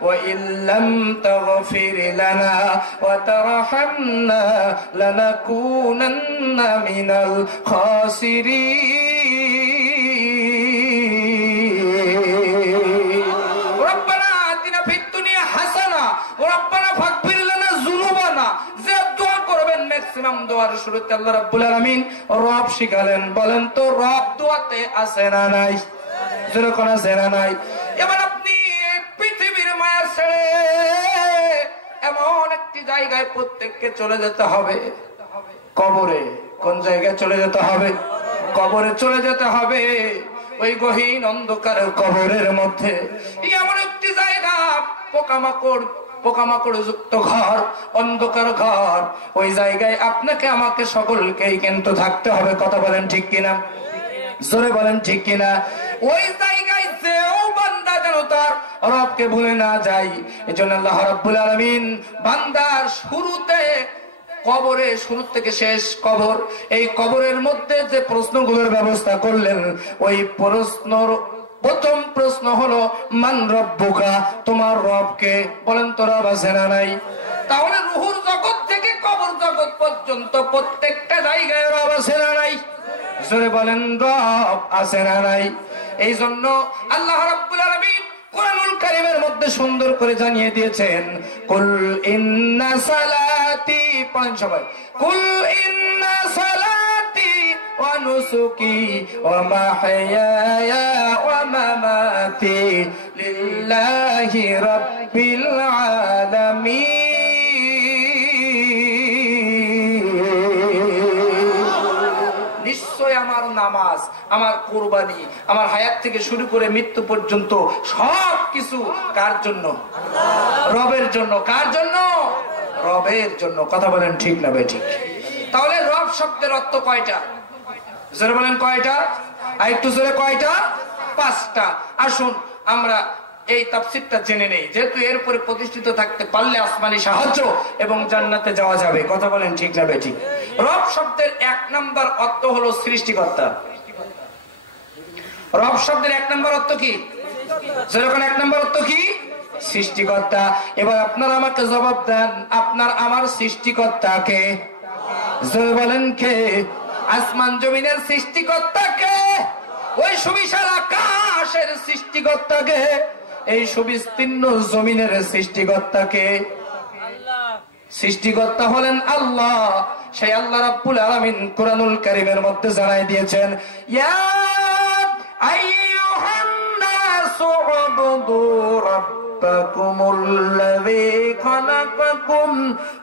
ওয়া ইল্লাম তাগফির লানা ওয়া তারহামনা লানাকুনান্না মিনাল খাসিরিন। দোয়ার শুরুতে আল্লাহ রাব্বুল আলামিন রব শিখালেন। বলেন তো রব দোয়াতে আছে না নাই? যেরকম আছে না নাই? এবার আপনি পৃথিবীর মায়া ছেড়ে এমন একটি জায়গায় প্রত্যেককে চলে যেতে হবে, কবরে। কোন জায়গায় চলে যেতে হবে? কবরে চলে যেতে হবে। ওই গহীন অন্ধকারের কবরের মধ্যে এমন একটি জায়গা, পোকামাকড় যুক্ত ঘর, অন্ধকার ঘর। ওই জায়গায় আপনাকে আমাকে সকলকেই কিন্তু থাকতে হবে। কথা বলেন ঠিক কিনা? জোরে বলেন ঠিক কিনা? ওই জায়গায় যেও বান্দা যেন তার রবকে ভুলে না যায়, এজন্য আল্লাহ রাব্বুল আলামিন বান্দার শুরুতে কবরে, শুরু থেকে শেষ কবর, এই কবরের মধ্যে যে প্রশ্নগুলোর ব্যবস্থা করলেন, ওই প্রথম প্রশ্ন হলো মান রব্বুকা, তোমার রবকে। বলেন তো রব আছে না নাই? তাহলে রুহুর জগৎ থেকে কবর জগৎ পর্যন্ত প্রত্যেকটা জায়গায় রব আছে না নাই? জোরে বলেন রব আছে না নাই? এই জন্য আল্লাহ রাব্বুল আলামিন কোরআনুল কারীমের মধ্যে সুন্দর করে জানিয়ে দিয়েছেন, কুল ইন্না সালাতি, পড়েন সবাই, কুল ইন্না সালাতি ওয়া নুসুকি ওয়া মাহইয়ায়া ওয়া মামাতি লিল্লাহি রাব্বিল আলামিন। নিশ্চয় আমার নামাজ, আমার কুরবানি, আমার হায়াত থেকে শুরু করে মৃত্যু পর্যন্ত সব কিছু কার জন্য? রবের জন্য। কার জন্য? রবের জন্য। কথা বলেন ঠিক না ভাই? ঠিক। তাহলে রব শব্দের অর্থ কয়টা? জোরে বলেন কয়টা? আর একটু জোরে কয়টা? 5টা। আসুন আমরা এই তাফসীরটা জেনে নেই, যেহেতু এর উপরে প্রতিষ্ঠিত থাকতে পারলে আসমানি সাহায্য এবং জান্নাতে যাওয়া যাবে। কথা বলেন ঠিক না বেঠিক? রব শব্দের 1 নম্বর অর্থ হলো সৃষ্টিকর্তা। রব শব্দের 1 নম্বর অর্থ কি? যেরকম 1 নম্বর অর্থ কি? সৃষ্টিকর্তা। এবার আপনারা আমাকে জবাব দেন, আপনার আমার সৃষ্টিকর্তা কে? জোরে বলেন কে? আসমান জমিনের সৃষ্টিকর্তা কে? ওই সুবিশাল আকাশের সৃষ্টিকর্তা কে? এই সুবিস্তীর্ণ জমিনের সৃষ্টিকর্তা কে? সৃষ্টিকর্তা হলেন আল্লাহ। সেই আল্লাহ রাব্বুল আলামিন কুরআনুল কারীমের মধ্যে জানাই দিয়েছেন, ইয়া আইয়ুহান নাসু উবুদু রাব্বাকুমুল্লাযী খালাকাকুম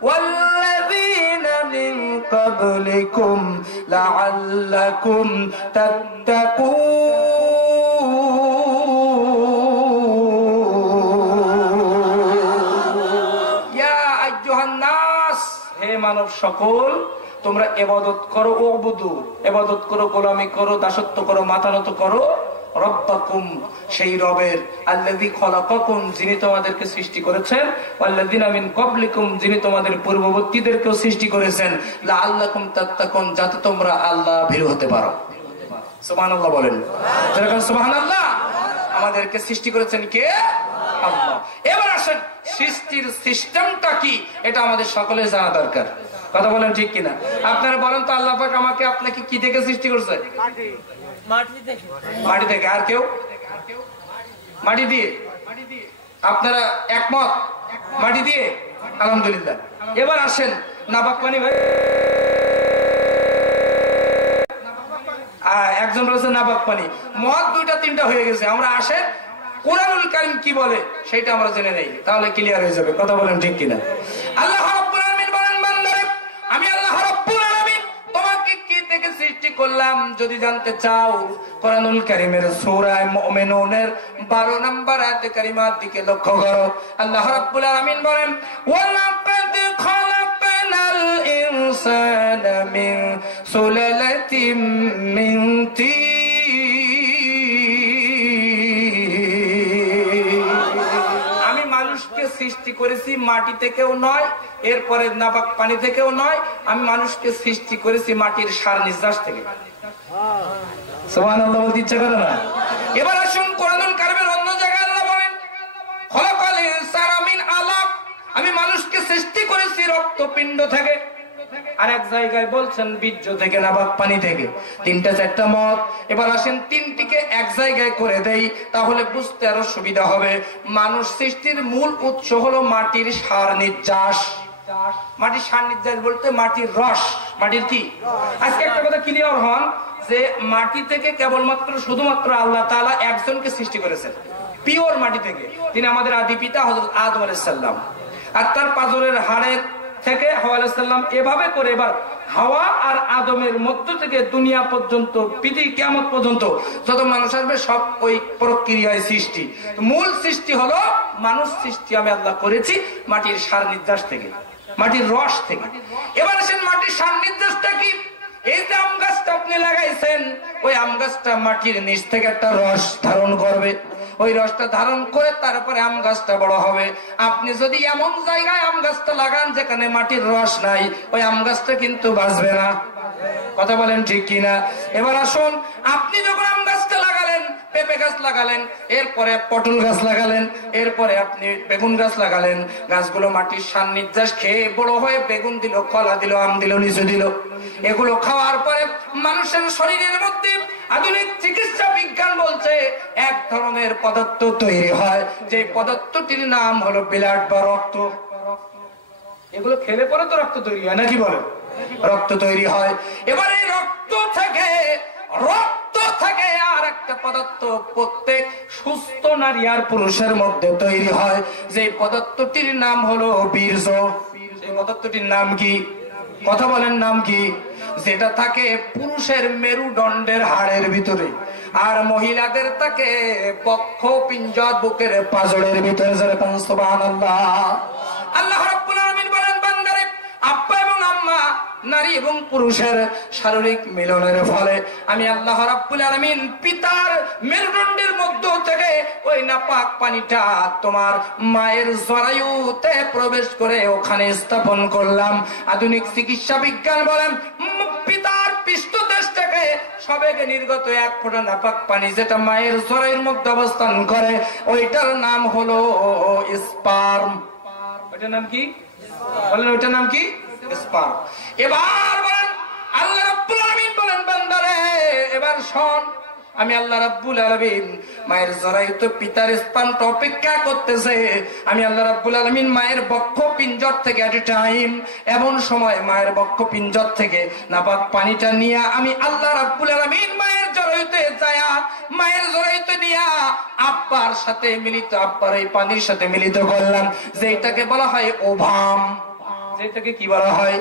ওয়াল্লাযীনা মিন ক্বাবলিকুম লাআল্লাকুম তাত্তাকুন। হে মানব সকল, তোমরা ইবাদত করো, উবুদু ইবাদত করো, গোলামি করো, দাসত্ব করো, মাথা নত করো রব্বাকুম, সেই রবের, আল্লাযী খলাকাকুম, যিনি তোমাদেরকে সৃষ্টি করেছেন, ওয়াল্লাযীনা মিন ক্বাবলিকুম, যিনি তোমাদের পূর্ববর্তীদেরকেও সৃষ্টি করেছেন, লাআল্লাকুম তাত্তাকুন, যাতে তোমরা আল্লাহ ভীরু হতে পারো। সুবহানাল্লাহ বলেন, যেরকম সুবহানাল্লাহ। আমাদেরকে সৃষ্টি করেছেন কে? আল্লাহ। এবার আসেন, সৃষ্টির সিস্টেমটা কি এটা আমাদের সকলের জানা দরকার। কথা বলেন ঠিক কিনা? আপনারা বলেন তো, আল্লাহ পাক আমাকে আপনাকে কি থেকে সৃষ্টি করছে? মাটি থেকে। আর কেউ? মাটি দিয়ে। আপনারা একমত? মাটি দিয়ে, আলহামদুলিল্লাহ। এবার আসেন, নাপাক পানি ভাই, একজন বলেছে নাপাক পানি, মদ দুইটা তিনটা হয়ে গেছে। আমরা আসেন কুরআনুল কারীম কি বলে সেটা আমরা জেনে নেই, তাহলে ক্লিয়ার হয়ে যাবে। কথা বলেন ঠিক কিনা? আল্লাহ রাব্বুল আলামিন বলেন, বান্দারে আমি আল্লাহ রাব্বুল আলামিন তোমাকে কি থেকে সৃষ্টি করলাম যদি জানতে চাও, কুরআনুল কারীমের সূরা মুমিনুনের 12 নম্বর আয়াতে কারিমার দিকে লক্ষ্য করো। আল্লাহ রাব্বুল আলামিন বলেন, ওয়ালাকাদ খালাকনাল ইনসানা মিন সুলালাতিন মিন তিন, সৃষ্টি করেছি মাটি থেকেও নয়, এরপরে নাপাক পানি থেকেও নয়, আমি মানুষকে সৃষ্টি করেছি মাটির সার নিঃশ্বাস থেকে। সুবহানাল্লাহ বলতে ইচ্ছা করে না? এবার আসুন কুরআনুল কারীমের অন্য জায়গায় আল্লাহ বলেন, খলাকাল ইনসানা মিন আলাক, আমি মানুষকে সৃষ্টি করেছি রক্তপিণ্ড থেকে। আর এক জায়গায় বলছেন বীর্য থেকে, নাপাক পানি থেকে। তিনটা চারটা মত। এবার আসেন তিনটিকে এক জায়গায় করে দেই, তাহলে বুঝতে আরো সুবিধা হবে। মানুষ সৃষ্টির মূল উৎস হলো মাটির সার নির্যাস। মাটির সার নির্যাস বলতে মাটির রস, মাটির কি? আজকে একটা কথা ক্লিয়ার হন যে মাটি থেকে কেবলমাত্র শুধুমাত্র আল্লাহ তাআলা একজনকে সৃষ্টি করেছেন, পিওর মাটি থেকে। তিনি আমাদের আদি পিতা হযরত আদম আলাইহিস সালাম। আর তার পাঁজরের হাড়ের থেকে হাওয়া আলাইহিস সালাম, এভাবে করে এবার হাওয়া আর আদমের মধ্য থেকে দুনিয়া পর্যন্ত, পৃথিবী কিয়ামত পর্যন্ত যত মানুষ আসবে সব ওই প্রক্রিয়ায় সৃষ্টি। মূল সৃষ্টি হলো মানুষ সৃষ্টি আমি আল্লাহ করেছি মাটির সার নির্যাস থেকে, মাটির রস থেকে। এবার আসেন মাটির সার নির্যাসটা কি? এই যে আম গাছটা আপনি লাগাইছেন, ওই আম গাছটা মাটির নিচ থেকে একটা রস ধারণ করবে, ওই রসটা ধারণ করে তারপরে আম গাছটা বড় হবে। আপনি যদি এমন জায়গায় আম গাছটা লাগান যেখানে মাটির রস নাই, ওই আম গাছটা কিন্তু বাঁচবে না। কথা বলেন ঠিক কিনা? এবার আসুন, আপনি যখন আম গাছটা লাগালেন, পেঁপে গাছ লাগালেন, এরপরে পটল গাছ লাগালেন, এরপরে আপনি বেগুন গাছ লাগালেন, গাছগুলো মাটির সার নির্যাস খেয়ে বড় হয়ে বেগুন দিল, কলা দিল, আম দিল, লিচু দিল। এগুলো খাওয়ার পরে মানুষের শরীরের মধ্যে আধুনিক চিকিৎসা বিজ্ঞান বলছে এক ধরনের পদার্থ তৈরি হয়, যে পদার্থটির নাম হলো ব্লাড বা রক্ত। এগুলো খেলে পরে তো রক্ত তৈরি হয়, নাকি বলে? রক্ত তৈরি হয়। এবার এই রক্ত থেকে আর একটা পদার্থ প্রত্যেক সুস্থ নারী আর পুরুষের মধ্যে তৈরি হয়, যে পদার্থটির নাম হলো বীর্য। সেই পদার্থটির নাম কি? কথা বলেন, নাম কি? যেটা থাকে পুরুষের মেরুদণ্ডের হাড়ের ভিতরে, আর মহিলাদের থাকে বক্ষ পিঞ্জর বুকের পাঁজরের ভিতরে। সুবহানাল্লাহ। আল্লাহ রাব্বুল আলামিন বলেন, বান্দারে আব্বা এবং আম্মা, নারী এবং পুরুষের শারীরিক মিলনের ফলে আমি আল্লাহ রাব্বুল আলামিন পিতার মেরুদণ্ডের মধ্য থেকে ওই নাপাক পানিটা তোমার মায়ের জরায়ুতে প্রবেশ করে ওখানে স্থাপন করলাম। আধুনিক চিকিৎসা বিজ্ঞান বলেন, পিতার পৃষ্ঠদেশ থেকে সবেগে নির্গত এক ফোঁটা নাপাক পানি যেটা মায়ের জরায়ুর মধ্যে অবস্থান করে, ওইটার নাম হলো স্পার্ম। ওইটার নাম কি বলেন? ওইটার নাম কি? স্পার্ম। এবার শোন, আমি আল্লাহ রাব্বুল আলামিন মায়ের জরায়ুতে পিতার স্পানটা অপেক্ষা করতেছে। আমি আল্লাহ রাব্বুল আলামিন মায়ের বক্ষ পিঞ্জর থেকে এট এ টাইম এমন সময় মায়ের বক্ষ পিঞ্জর থেকে নাপাক পানিটা নিয়ে আমি আল্লাহ রাব্বুল আলামিন মায়ের জরায়ুতে যায়া মায়ের জরায়ুতে নিয়া আব্বার সাথে মিলিত, আব্বার এই পানির সাথে মিলিত করলাম, যেটাকে বলা হয় ওভাম। যেটাকে কি বলা হয়?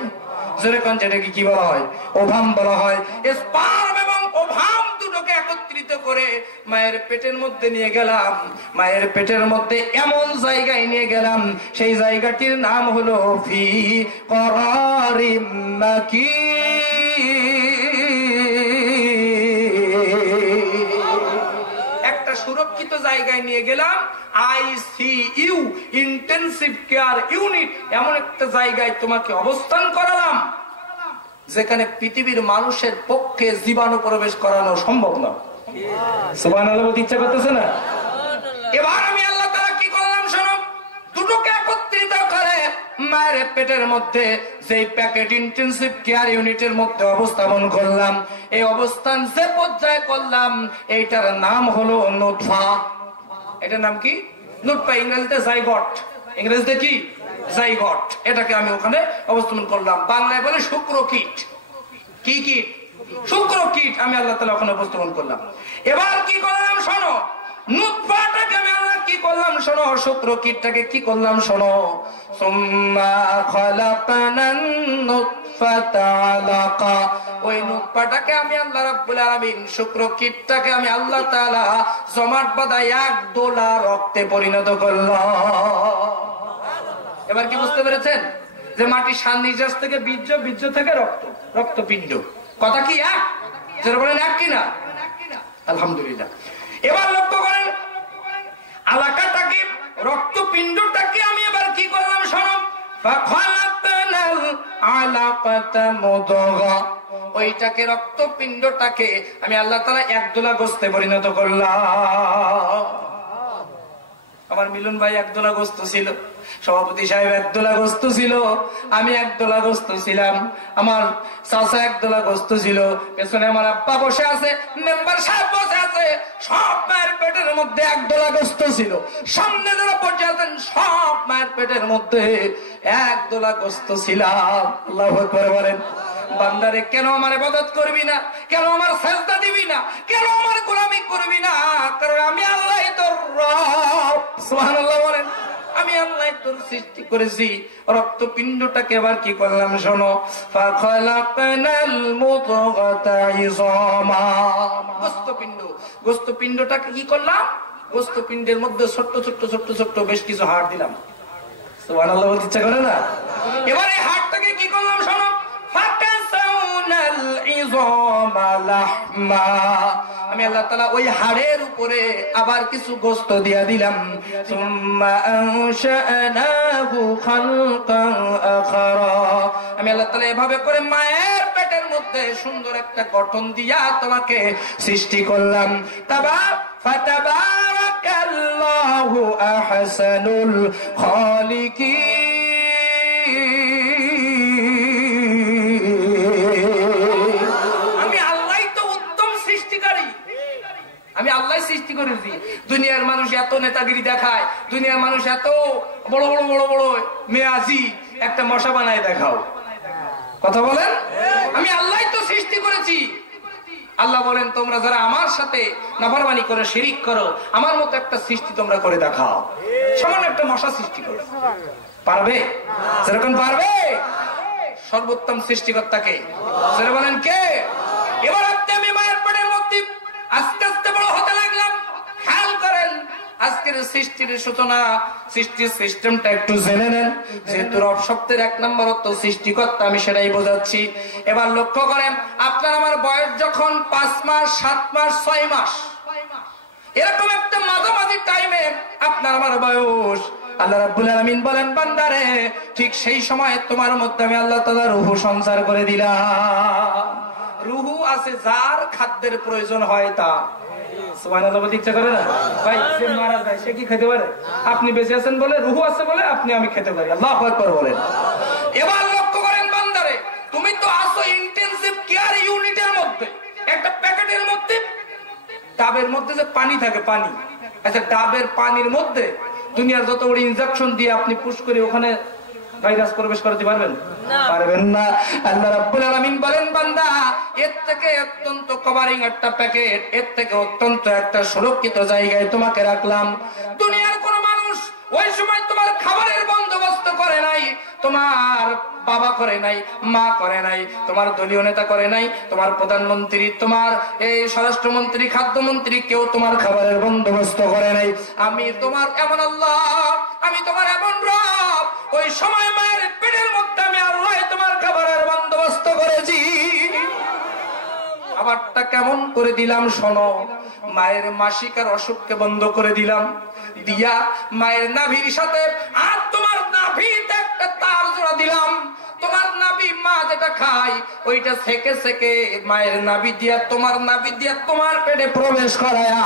যেরকম যেটাকে কি বলা হয়? ওভাম বলা হয়। স্পার্ম এবং ওভাম দুটোকে একত্রিত করে মায়ের পেটের মধ্যে নিয়ে গেলাম। মায়ের পেটের মধ্যে এমন জায়গায় নিয়ে গেলাম, সেই জায়গাটির নাম হলো ফি করারিম মাকিন। একটা সুরক্ষিত জায়গায় নিয়ে গেলাম, ICU, ইন্টেনসিভ কেয়ার ইউনিট। এমন একটা জায়গায় তোমাকে অবস্থান করালাম যেখানে পৃথিবীর মানুষের পক্ষে জীবাণু প্রবেশ করানো সম্ভব না। সুবহানাল্লাহ বলতে ইচ্ছা করতেছে না? এবার আমি আল্লাহ তাআলা কি করলাম শোনো, দুটোকে একত্রিত করে মায়ের পেটের মধ্যে যেই প্যাকেট ইন্টেনসিভ কেয়ার ইউনিটের মধ্যে অবস্থাপন করলাম। এই অবস্থান যে পর্যায়ে করলাম, এইটার নাম হলো নুতফা। এটার নাম কি? নুতফা। ইংরেজিতে জাইগট। ইংরেজিতে কি? জাইগট। এটাকে আমি ওখানে অবস্থাপন করলাম। বাংলায় বলে শুক্রকীট। কি কীট? শুক্রকীট। আমি আল্লাহ তাআলা ওখানে উপস্থাপন করলাম। এবার কি করলাম শোনো, নুতফাটাকে আমি আল্লাহ কি করলাম শোনো, শুক্রকীটটাকে কি করলাম শোনো। সুম্মা খালাকনান নুতফাতা আলাকা। ওই নুতফাটাকে আমি আল্লাহ রাব্বুল আলামিন, শুক্রকীটটাকে আমি আল্লাহ তাআলা জমাট বাঁধা এক দোলা রক্তে পরিণত করলাম। এবার কি বুঝতে পেরেছেন যে মাটির সান্নিধ্যাস থেকে বীর্য, বীর্য থেকে রক্ত, রক্তপিণ্ড। কথা কি এক? যারা বলেন এক কিনা? আলহামদুলিল্লাহ। এবার লক্ষ্য করেন, আলাকাটাকে, রক্তপিণ্ডটাকে আমি এবার কি করলাম শোনো, ফাখালাকনাল আলাকাতা মুদগা। ওইটাকে, রক্তপিণ্ডটাকে আমি আল্লাহ তাআলা একদোলা গোস্তে পরিণত করলাম। আমার মিলন ভাই একদোলা গোস্ত ছিল, সভাপতি সাহেব একদোলা গোস্ত ছিল, আমি একদোলা গোস্ত ছিলাম, আমার চাচা একদোলা গোস্ত ছিল, পেছনে আমার আব্বা বসে আছে, মেম্বার সাহেব বসে আছে। সব মায়ের পেটের মধ্যে একদোলা গোস্ত ছিল। সামনে যারা বসে আছেন সব মায়ের পেটের মধ্যে একদোলা গোস্ত ছিলাম। আল্লাহু আকবার বলেন। বান্দারে কেন আমার ইবাদত করবি না, কেন আমার সাজদা দিবি না, কেন আমার গোলামি করবি না? কারণ আমি আল্লাহই তোর রব। সুবহানাল্লাহ বলেন। আমি আল্লাহ তোর সৃষ্টি করেছি। রক্তপিণ্ডটাকে এবার কি করলাম শোনো, ফাখালাকনাল মুদগাতা ইযামা। গোস্তপিণ্ড, গোস্তপিণ্ডটাকে কি করলাম, গোস্তপিণ্ডের মধ্যে ছোট্ট ছোট্ট ছোট্ট ছোট্ট বেশ কিছু হাড় দিলাম। সুবহানাল্লাহ বলতে ইচ্ছা করে না? এবার এই হাড়টাকে কি করলাম শোনো, ফাকাসাউনাল ইযামা লাহমা। আমি আল্লাহ তাআলা ওই হাড়ের উপরে আবার কিছু গোশত দিয়া দিলাম। সুম্মা আনশানাহু খালকান আখরা। আমি আল্লাহ তাআলা এভাবে করে মায়ের পেটের মধ্যে সুন্দর একটা গঠন দিয়া তোমাকে সৃষ্টি করলাম। ফাতাবারাকাল্লাহু আহসানুল খালিকিন। আমি আল্লাহ সৃষ্টি করেছি। দুনিয়ার মানুষ এত নেতাগিরি দেখায়, দুনিয়ার মানুষ এত বড় বড় বড় বড় মেয়াজি, একটা মশা বানায় দেখাও। কথা বলেন। আমি আল্লাহ তো সৃষ্টি করেছি। আল্লাহ বলেন, তোমরা যারা আমার সাথে নাফরমানি করে শিরিক করো, আমার মতো একটা সৃষ্টি তোমরা করে দেখাও। সামান্য একটা মশা সৃষ্টি করো, পারবে? সেরকম পারবে? সর্বোত্তম সৃষ্টিকর্তাকে সেটা বলেন কে? এবার আপনি আমি মায়ের পেটের মধ্যে আস্তে আস্তে বড় হতে লাগলাম। খেয়াল করেন, আজকের সৃষ্টির সূচনা, সৃষ্টির সিস্টেমটা একটু জেনে নেন। যেহেতু রব শব্দের 1 নম্বর অর্থ সৃষ্টিকর্তা, আমি সেটাই বোঝাচ্ছি। এবার লক্ষ্য করেন, আপনার আমার বয়স যখন 5 মাস, 7 মাস, 6 মাস, এরকম একটা মাঝামাঝি টাইমে আপনার আমার বয়স, আল্লাহ রাব্বুল আলামিন বলেন, বান্দারে ঠিক সেই সময় তোমার মধ্যে আমি আল্লাহ তাআলা রূহ সঞ্চার করে দিলাম। রুহু আছে যার খাদ্যের প্রয়োজন হয় তা। সুবহানাল্লাহ বলতে ইচ্ছা করে না? ভাই সে মারা যায়, সে কি খেতে পারে? আপনি বেঁচে আছেন বলে, রুহু আছে বলে আপনি আমি খেতে পারি। আল্লাহু আকবার বলেন। এবার লক্ষ্য করেন বান্দারে, তুমি তো আসো ইন্টেনসিভ কেয়ার ইউনিটের মধ্যে, একটা প্যাকেটের মধ্যে ডাবের মধ্যে যে পানি থাকে, পানি, আচ্ছা ডাবের পানির মধ্যে দুনিয়ার যত বড় ইনজেকশন দিয়ে আপনি পুশ করে ওখানে ভাইরাস প্রবেশ করতে পারবেন? পারবেন না। আল্লাহ রাব্বুল আলামিন বলেন, বান্দা এর থেকে অত্যন্ত কভারিং একটা প্যাকেট, এর থেকে অত্যন্ত একটা সুরক্ষিত জায়গায় তোমাকে রাখলাম। দুনিয়ার কোন মানুষ ওই সময় তোমার খাবারের বন্দোবস্ত করে নাই, তোমার বাবা করে নাই, মা করে নাই, তোমার দলীয় নেতা করে নাই, তোমার প্রধানমন্ত্রী, তোমার এই স্বরাষ্ট্রমন্ত্রী, খাদ্যমন্ত্রী, কেউ তোমার খাবারের বন্দোবস্ত করে নাই। আমি তোমার এমন আল্লাহ, আমি তোমার এমন রব, ওই সময় মায়ের পেটের মধ্যে আমি আল্লাহ তোমার খাবারের বন্দোবস্ত করেছি। খাবারটা কেমন করে দিলাম শোনো। মায়ের মাসিকার অসুখকে বন্ধ করে দিলাম, দিয়া মায়ের নাভির সাথে আর তোমার নাভিতে একটা তার জোড়া দিলাম। তোমার নাভি মা যেটা খায় ওইটা সেকে সেকে মায়ের নাভি দিয়া তোমার নাভি দিয়া তোমার পেটে প্রবেশ করায়া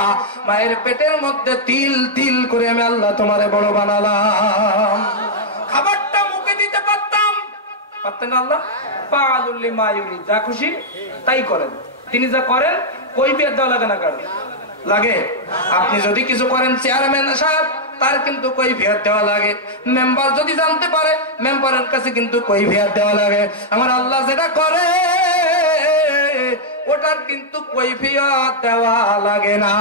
মায়ের পেটের মধ্যে তিল তিল করে আমি আল্লাহ তোমারে বড় বানালাম। খাবারটা মুখে দিতে পারতাম, পারতেন না আল্লাহ? পালুল লিমা ইউরিদ, যা খুশি তাই করেন। তিনি যা করেন কৈফিয়ত দেওয়া লাগে না? কারণ লাগে। আপনি যদি কিছু করেন চেয়ারম্যান সাহেব, তার কিন্তু কৈফিয়ত দেওয়া লাগে। মেম্বার যদি জানতে পারে, মেম্বারের কাছে কিন্তু কৈফিয়ত দেওয়া লাগে। আমার আল্লাহ যেটা করে ওটার কিন্তু কৈফিয়ত দেওয়া লাগে না।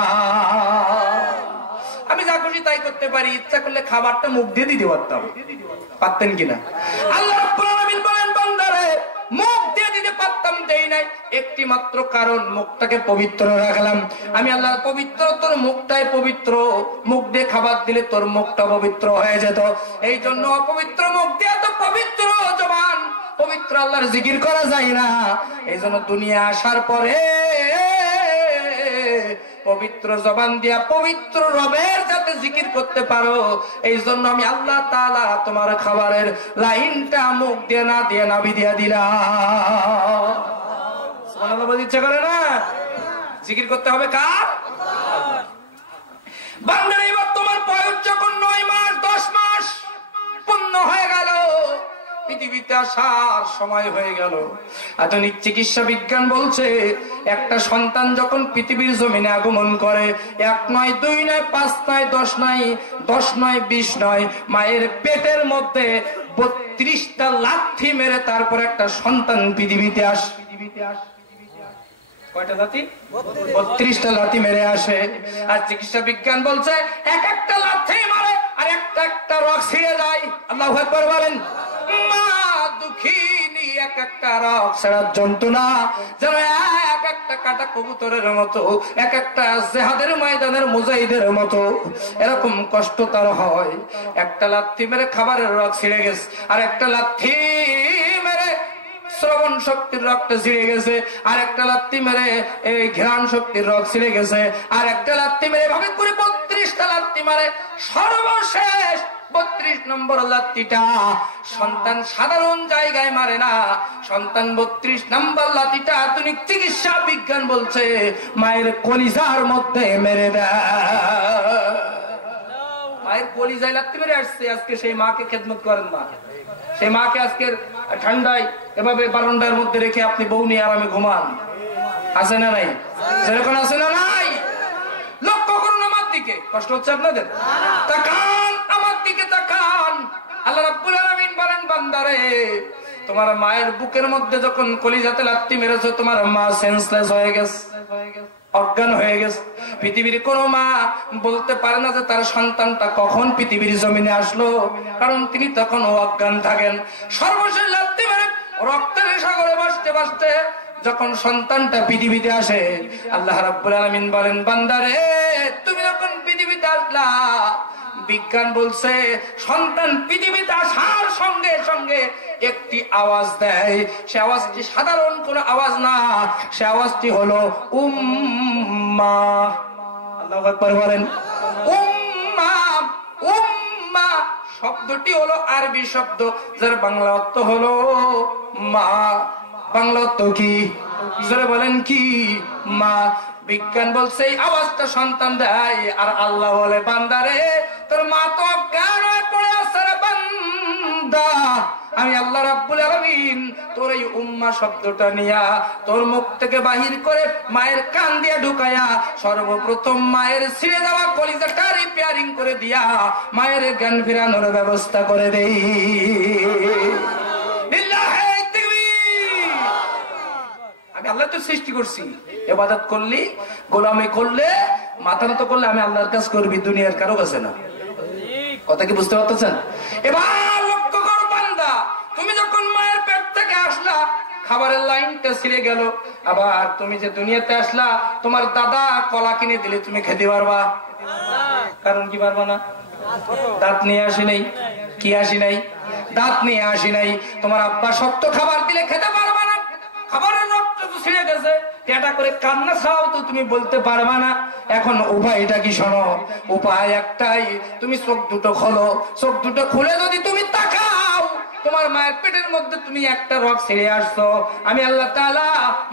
আমি যা খুশি তাই করতে পারি, ইচ্ছা করলে খাবারটা মুখ দিয়ে দিতে পারতাম, পারতেন কিনা? আল্লাহ রাব্বুল আলামিন বলেন, বান্দারে মুখ দিয়ে দিতে পারতাম, দেই নাই। একটি মাত্র কারণ, মুখটাকে পবিত্র রাখলাম আমি আল্লাহ। পবিত্র, তোর মুখটাই পবিত্র, মুখ দিয়ে খাবার দিলে তোর মুখটা পবিত্র হয়ে যেত। এই জন্য অপবিত্র মুখ দিয়ে তো পবিত্র জবান, পবিত্র আল্লাহর জিকির করা যায় না। এই জন্য দুনিয়া আসার পরে পবিত্র জবান দিয়া পবিত্র রবের যাতে জিকির করতে পারো, এই জন্য আমি আল্লাহ তাআলা তোমার খাবারের লাইনটা মুখ দিয়ে না দিয়ে নাভি দিয়া দিলাম। সুবহানাল্লাহ বলতে ইচ্ছা করে না? জিকির করতে হবে কার? বান্দার এবার তোমার বয়স যখন 9 মাস 10 মাস পূর্ণ হয়ে গেল, পৃথিবীতে আসার সময় হয়ে গেল। আধুনিক চিকিৎসা বিজ্ঞান বলছে একটা সন্তান যখন পৃথিবীর জমিনে আগমন করে, 1 নয় 2 নয় 5 নয় 10 নয় 10 নয় 20 নয়, মায়ের পেটের মধ্যে 32টা লাথি মেরে তারপর একটা সন্তান পৃথিবীতে আসে। কয়টা লাথি? 32টা লাথি মেরে আসে। আর চিকিৎসা বিজ্ঞান বলছে এক একটা লাথি মারে আর একটা একটা রগ ছিঁড়ে যায়। আল্লাহু আকবার বলেন। মা দুঃখিনী, এক একটা রগ ছাড়ার যন্ত্রণা যেন এক একটা কাটা কবুতরের মতো, এক একটা জিহাদের ময়দানের মুজাহিদের মতো এরকম কষ্ট তার হয়। একটা লাথি মেরে খাবারের রগ ছিঁড়ে গেছে, আর একটা লাথি মেরে শ্রবণ শক্তির রক্ত ছিঁড়ে গেছে, আর একটা লাথি মেরে এই ঘ্রাণ শক্তির রগ ছিঁড়ে গেছে, আর একটা লাথি মেরে ভাবে করে 32টা লাথি মারে। সর্বশেষ 32 নম্বর লাথিটা সন্তান সাধারণ জায়গায় মারে না, সন্তান 32 নম্বর লাথিটা আধুনিক চিকিৎসা বিজ্ঞান বলছে মায়ের কলিজার মধ্যে মেরে দেয়। মায়ের কলিজায় লাথি মেরে আসছে। আজকে সেই মাকে খেদমত করেন না, সেই মাকে আজকের ঠান্ডায় এভাবে বারান্দার মধ্যে রেখে আপনি বউ নিয়ে আরামে ঘুমান। আছে না নাই? সেরকম আছে না নাই? লক্ষ্য করুন আমার দিকে। কষ্ট হচ্ছে আপনাদের? তাকান আমার দিকে, তাকান। আল্লাহ রাব্বুল আলামিন বলেন, বান্দারে তোমার মায়ের বুকের মধ্যে যখন কলিজাতে লাথি মেরেছো, তোমার মা সেন্সলেস হয়ে গেছে, অজ্ঞান হয়ে গেছে। পৃথিবীর কোন মা বলতে পারে না যে তার সন্তানটা কখন পৃথিবীর জমিনে আসলো, কারণ তিনি তখন অজ্ঞান থাকেন। সর্বশেষ লাথি মেরে রক্তের সাগরে ভাসতে ভাসতে যখন সন্তানটা পৃথিবীতে আসে, আল্লাহ রাব্বুল আলামিন বলেন, বান্দারে তুমি যখন পৃথিবীতে আসলা, বিজ্ঞান বলছে সন্তান পৃথিবীতে আসার সঙ্গে সঙ্গে একটি আওয়াজ দেয়। সে আওয়াজটি সাধারণ কোন আওয়াজ না, সে আওয়াজটি হলো উম্মা। আল্লাহু আকবার বলেন। উম্মা, উম্মা শব্দটি হলো আরবি শব্দ, যার বাংলা অর্থ হলো মা। বাংলা অর্থ কি? জোরে বলেন কি? মা। বিজ্ঞান বলছে এই আওয়াজটা সন্তান দেয়, আর আল্লাহ বলে, বান্দারে তোর মা তো অজ্ঞান হয়ে পড়ে আছে রে বান্দা, আমি আল্লাহ রাব্বুল আলামিন তোর এই উম্মাহ শব্দটা নিয়া তোর মুখ থেকে বাহির করে মায়ের কান দিয়ে ঢুকায়া সর্বপ্রথম মায়ের ছিঁড়ে যাওয়া কলিজাটা রিপেয়ারিং করে দিয়া মায়ের জ্ঞান ফেরানোর ব্যবস্থা করে দেই। আমি আল্লাহ তো সৃষ্টি করছি, ইবাদত করলি, গোলামি করলে, মাথা নত করলে আমি আল্লাহর কাজ করবি, দুনিয়ার কারো কাছে না। কথা কি বুঝতে পারতেছেন? এবার লক্ষ্য কর বান্দা, তুমি যখন মায়ের পেট থেকে আসলা খাবারের লাইনটা ছিঁড়ে গেল, আবার তুমি যে দুনিয়াতে আসলা তোমার দাদা কলা কিনে দিলে তুমি খেতে পারবা? কারণ কি পারবা না? দাঁত নিয়ে আসি নাই। কি আসি নাই? দাঁত নিয়ে আসি নাই। তোমার আব্বা শক্ত খাবার দিলে খেতে পারবা না, খাবারের রক্ত তো ছিঁড়ে গেছে, এটা করে কান্না ছাড়াও তো তুমি বলতে পারবা না। এখন উপায়টা কি শোনো, উপায় একটাই, তুমি চোখ দুটো খোলো, চোখ দুটো খুলে যদি তুমি তাকাও তোমার মায়ের পেটের মধ্যে তুমি একটা রগ ছেড়ে আসছো, আমি আল্লাহ তাআলা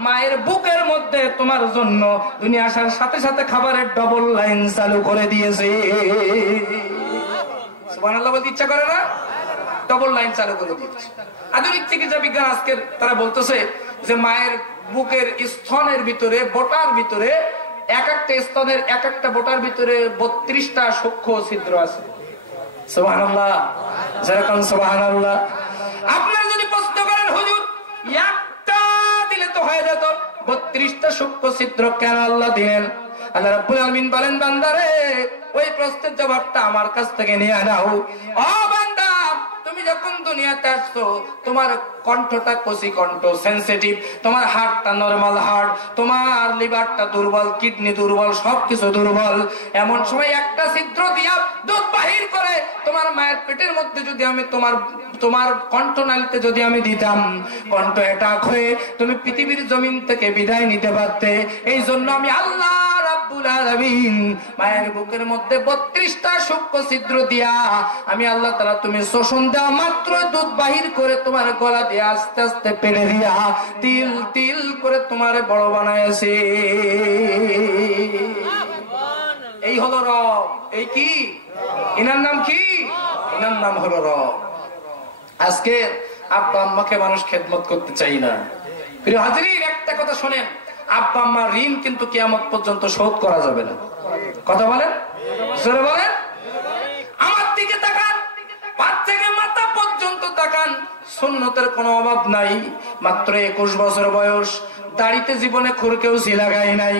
মায়ের বুকের মধ্যে তোমার জন্য দুনিয়া আসার সাথে সাথে খাবারের ডবল লাইন চালু করে দিয়েছে। সুবহানাল্লাহ বলতে ইচ্ছা করে না? ডবল লাইন চালু করে দিয়েছে। আধুনিক চিকিৎসা বিজ্ঞান আজকের তারা বলতেছে যে মায়ের বুকের স্তনের ভিতরে, বোটার ভিতরে, এক একটা স্তনের এক একটা বোটার ভিতরে 32টা সূক্ষ্ম ছিদ্র আছে। সুবহানাল্লাহ, যেরকম সুবহানাল্লাহ। আপনার যদি প্রশ্ন করেন হুজুর একটা দিলে তো হয়ে যেত, 32টা সূক্ষ্ম ছিদ্র কেন আল্লাহ দিলেন? আল্লাহ রাব্বুল আলামিন বলেন, বান্দারে ওই প্রশ্নের জবাবটা আমার কাছ থেকে নিয়ে নাও। ও বান্দা, তুমি যখন দুনিয়াতে আসছো তোমার কণ্ঠটা কচি কণ্ঠ, সেনসিটিভ, তোমার হার্টটা নরমাল হার্ট, তোমার লিভারটা দুর্বল, কিডনি দুর্বল, সবকিছু দুর্বল। এমন সময় একটা ছিদ্র দিয়া দুধ বাহির করে তোমার মায়ের পেটের মধ্যে যদি আমি তোমার কণ্ঠনালীতে যদি আমি দিতাম, কণ্ঠ অ্যাটাক হয়ে তুমি পৃথিবীর জমিন থেকে বিদায় নিতে পারতে। এই জন্য আমি আল্লাহ রাব্বুল আলামিন মায়ের বুকের মধ্যে 32টা সূক্ষ্ম ছিদ্র দিয়া আমি আল্লাহ তাআলা তুমি শোষণ দেওয়া মাত্র দুধ বাহির করে তোমার গলা দিয়ে আস্তে আস্তে পেড়ে দিয়া তিল তিল করে তোমার বড় বানাইছে। এই হলো রব। এই কি? এনার নাম কি? এনার নাম হলো রব। আজকে আব্বা আম্মাকে মানুষ খেদমত করতে চাই না। প্রিয় হাজিরিন, একটা কথা শোনেন, আব্বা আম্মার ঋণ কিন্তু কিয়ামত পর্যন্ত শোধ করা যাবে না। কথা বলেন, জোরে বলেন। আমার দিকে তাকান, পা থেকে মাথা পর্যন্ত তাকান, সুন্নতের কোনো অভাব নাই। মাত্র 21 বছর বয়স, দাড়িতে জীবনে খুরকেও লাগাই নাই।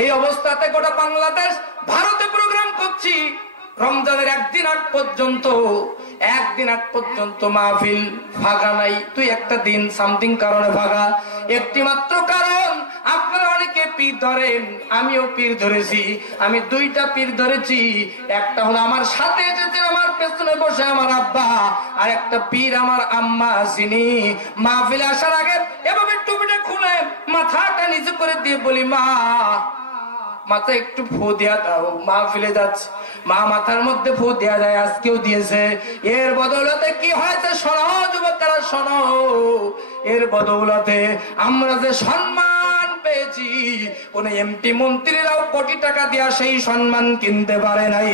এই অবস্থাতে গোটা বাংলাদেশ ভারতে প্রোগ্রাম করছি। রমজানের একদিন আগ পর্যন্ত মাহফিল ফাঁকা নাই। তুই একটা দিন সামথিং কারণে ফাঁকা, একটি মাত্র কারণ, আপনারা অনেকে পীর ধরেন, আমিও পীর ধরেছি। আমি 2টা পীর ধরেছি। একটা হলো আমার সাথে যেতেন আমার পেছনে বসে আমার আব্বা, আর একটা পীর আমার আম্মা। যিনি মাহফিলে আসার আগে এভাবে টুপিটা খুলে মাথাটা নিচু করে দিয়ে বলি, মা মাথা একটু ফু দিয়া দাও, মাহফিলে যাচ্ছে। মা মাথার মধ্যে ফু দেয়া যায়, আজকেও দিয়েছে। এর বদৌলতে কি হয়েছে শোনো যুবকেরা, শোনো। এর বদৌলতে আমরা যে সম্মান পেয়েছি, কোন এমপি মন্ত্রীরাও কোটি টাকা দিয়া সেই সম্মান কিনতে পারে নাই।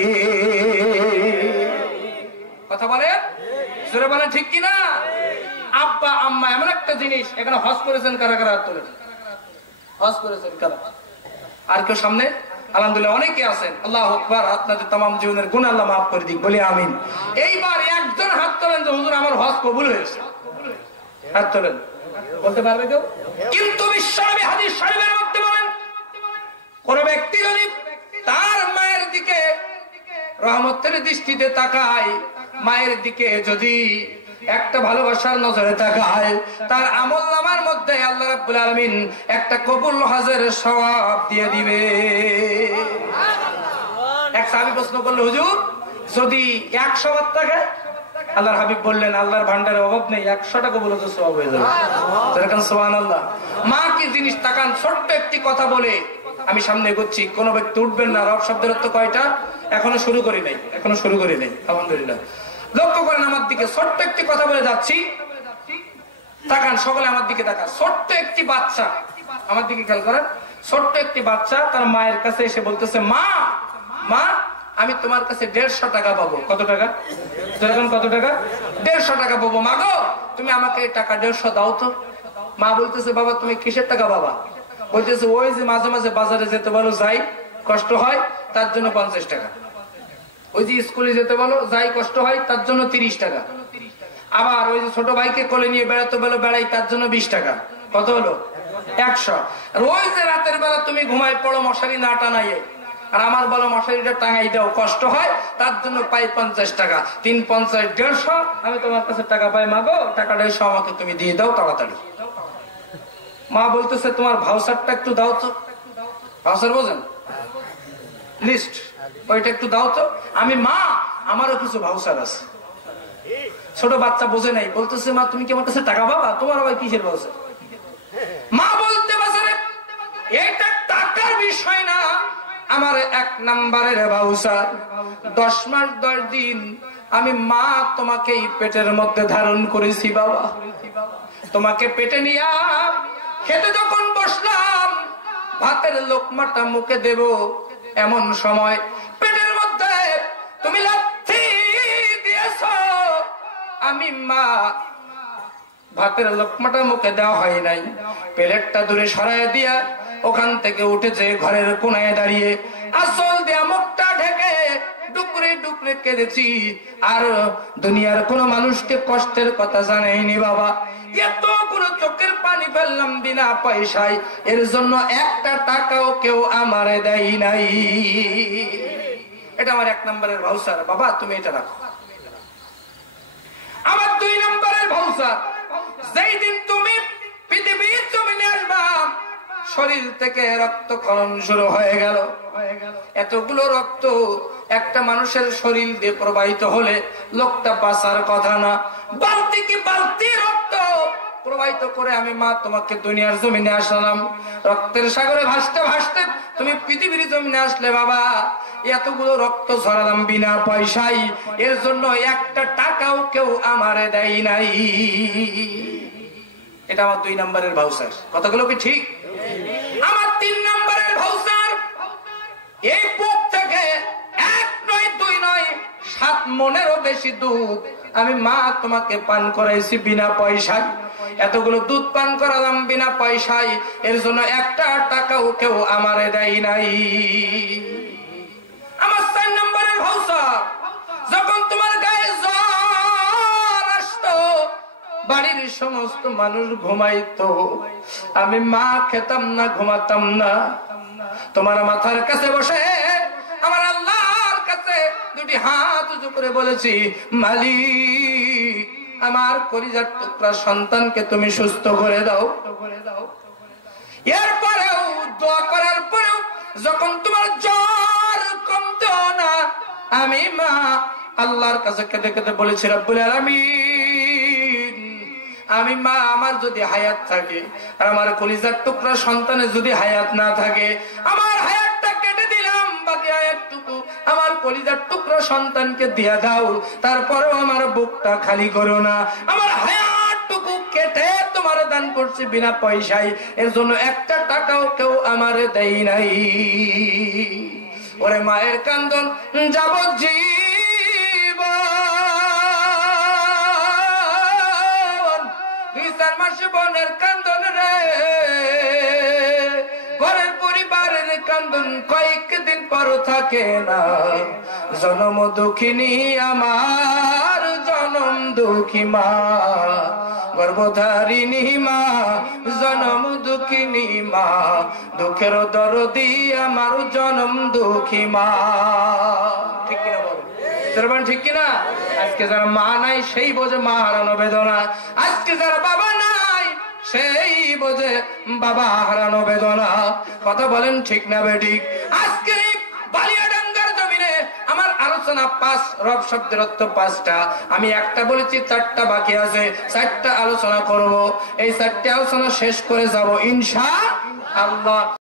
কথা বলে, জোরে বলে, ঠিক কিনা? আব্বা আম্মা এমন একটা জিনিস। এখানে হজ করেছেন কারা কারা? হাত তোলেন। হজ করেছেন কারা? আর কেউ সামনে? আলহামদুলিল্লাহ অনেকে আছেন। আল্লাহু আকবার। আপনাদের तमाम জীবনের গুনাহ আল্লাহ maaf করে দিক, বলি আমিন। এইবার একজন হাত তোলেন যে হুজুর আমার হজ কবুল হয়েছে। হাত তোলেন, বলতে পারবে কেউ? কিন্তু বিশ্বনবী হাদিস শরীফের মধ্যে বলেন, কোন ব্যক্তি যদি তার মায়ের দিকে রহমতের দৃষ্টিতে তাকায়, মায়ের দিকে যদি একটা ভালোবাসার নজরে তাকায়, তার আমলনামার মধ্যে আল্লাহ রাব্বুল আলামিন একটা কবুল হজের সওয়াব দিয়ে দিবে। এক সাহাবী প্রশ্ন করলো, হুজুর যদি 100 বার থাকে? আল্লাহর হাবিব বললেন, আল্লাহর ভান্ডারে অভাব নেই, 100টা কবুল হজের সওয়াব হয়ে যাবে। যেরকম সুবহানাল্লাহ। মা কি জিনিস তাকান। ছোট্ট একটি কথা বলে আমি সামনে এগোচ্ছি, কোন ব্যক্তি উঠবেন না। রব শব্দের অর্থ কয়টা? এখনো শুরু করি নাই। আলহামদুলিল্লাহ। লক্ষ্য করেন আমার দিকে, ছোট্ট একটি কথা বলে যাচ্ছি, তাকান, সকলে আমার দিকে তাকান। ছোট্ট একটি বাচ্চা, আমার দিকে খেয়াল করেন। ছোট্ট একটি বাচ্চা তার মায়ের কাছে এসে বলতেছে, মা মা আমি তোমার কাছে 150 টাকা পাবো। কত টাকা? কত টাকা? 150 টাকা পাবো। মা গো, তুমি আমাকে টাকা 150 দাও তো। মা বলতেছে, বাবা তুমি কিসের টাকা বাবা? বলতেছে, ওই যে মাঝে মাঝে বাজারে যেতে বলো যাই, কষ্ট হয়, তার জন্য 50 টাকা। ওই যে স্কুলে যেতে বলো যাই, কষ্ট হয়, তার জন্য 30 টাকা। আবার ওই যে ছোট ভাইকে কোলে নিয়ে বেড়াতে বলো বেড়াই, তার জন্য 20 টাকা। কত হলো? 100। আর ওই যে রাতের বেলা তুমি ঘুমাই পড়ো মশারি না টানাইয়ে, আর আমার বলো মশারিটা টাঙাই দাও, কষ্ট হয়, তার জন্য পাই 50 টাকা। 3 50 150। আমি তোমার কাছে টাকা পাই। মা গো, টাকা 150 আমাকে তুমি দিয়ে দাও তাড়াতাড়ি। মা বলতেছে, তোমার ভাউচারটা একটু দাও তো। ভাউচার বোঝেন? লিস্ট, ওইটা একটু দাও তো। আমি মা, আমারও কিছু ভাউচার আছে। ছোট বাচ্চা বোঝে নাই, বলতেছে, মা তুমি কি আমার কাছে টাকা পাবা? তোমার আবার কিসের ভাউচার? মা বলতে বাজারে এটা টাকার বিষয় না, আমার 1 নম্বরের ভাউচার। 10 মাস 10 দিন আমি মা তোমাকে এই পেটের মধ্যে ধারণ করেছি বাবা। তোমাকে পেটে নিয়া খেতে যখন বসলাম, ভাতের লোকমাটা মুখে দেব, এমন সময় পেটের মধ্যে তুমি লাথি দিয়েছ। আমি মা, ভাতের লোকমাটা মুখে দেওয়া হয় নাই, প্লেটটা দূরে সরাই দিয়া ওখান থেকে উঠেছে, ঘরের কোনায় দাঁড়িয়ে আসল দিয়া মুখটা ঢেকে ডুকরে ডুকরে কেঁদেছি। আর দুনিয়ার কোন মানুষকে কষ্টের কথা জানাইনি বাবা। এতগুলো চোখের পানি ফেললাম বিনা পয়সায়, এর জন্য 1 টাকাও কেউ আমারে দেয় নাই। এটা আমার 1 নম্বরের ভাউচার। বাবা তুমি এটা রাখো। আমার 2 নম্বরের ভাউচার, যেই দিন তুমি পৃথিবীর জমিনে আসবা, শরীর থেকে রক্তক্ষরণ শুরু হয়ে গেল। এতগুলো রক্ত একটা মানুষের শরীর দিয়ে প্রবাহিত হলে লোকটা বাঁচার কথা না। বালতি কি বালতি রক্ত প্রবাহিত করে আমি মা তোমাকে দুনিয়ার জমিনে আসলাম। রক্তের সাগরে ভাসতে ভাসতে তুমি পৃথিবীর জমিনে আসলে বাবা। এতগুলো রক্ত ঝরালাম বিনা পয়সায়, এর জন্য 1 টাকাও কেউ আমারে দেয় নাই। এটা আমার 2 নম্বরের ভাউচার। কতগুলো কি ঠিক? আমার 3 নম্বরের ভাউচার, এই বুক থেকে 1 নয় 2 নয় 7 মনেরও বেশি দুধ আমি মা তোমাকে পান করাইছি বিনা পয়সায়। এতগুলো দুধ পান করালাম বিনা পয়সায়, এর জন্য 1 টাকাও কেউ আমারে দেয় নাই। আমার 4 নম্বরের ভাউচার, যখন তোমার গায়ে জ্বর আসতো, বাড়ির সমস্ত মানুষ ঘুমাইতো, আমি মা খেতাম না, ঘুমাতাম না। তোমার মাথার কাছে বসে আমার আল্লাহর কাছে 2টি হাত উঁচু করে বলেছি, মালিক আমার কলিজার টুকরা সন্তানকে তুমি সুস্থ করে দাও। এরপরেও দোয়া করার পরেও যখন তোমার জ্বর কমতো না, আমি মা আল্লাহর কাছে কেঁদে কেঁদে বলেছি, রব্বুল আলামিন আমি মা, আমার যদি হায়াত থাকে আর আমার কলিজার টুকরা সন্তানের যদি হায়াত না থাকে, আমার হায়াতটা কেটে দিলাম, বাকি হায়াতটুকু আমার কলিজার টুকরা সন্তানকে দিয়া দাও। তারপরেও আমার বুকটা খালি করো না। আমার হায়াতটুকু কেটে তোমার দান করছি বিনা পয়সায়, এর জন্য 1 টাকাও কেউ আমারে দেয় নাই। ওরে মায়ের কান্দন যাবজ্জীবন, 2-4 মাস বোনের কান্দন রে, ঘরের পরিবারের কান্দন কয়েকদিন পর থাকে না। জনম দুঃখিনী আমার, জনম দুঃখী মা, গর্ভধারিণী মা, জনম দুঃখিনী মা, দুঃখের দরদি আমার জনম দুঃখী মা। ঠিক কিনা বলো? ঠিক কিনা? আজকে যারা মা নাই সেই বোঝে মা হারানো বেদনা, আজকে যারা বাবা নাই সেই বোঝে বাবা হারানো বেদনা। কথা বলেন ঠিক না বেঠিক? আজকে বালিয়াডাঙ্গার জমিনে আমার আলোচনা 5 রব শব্দের অর্থ 5টা। আমি একটা বলেছি, 4টা বাকি আছে। 4টা আলোচনা করব। এই 4টা আলোচনা শেষ করে যাব ইনশাআল্লাহ।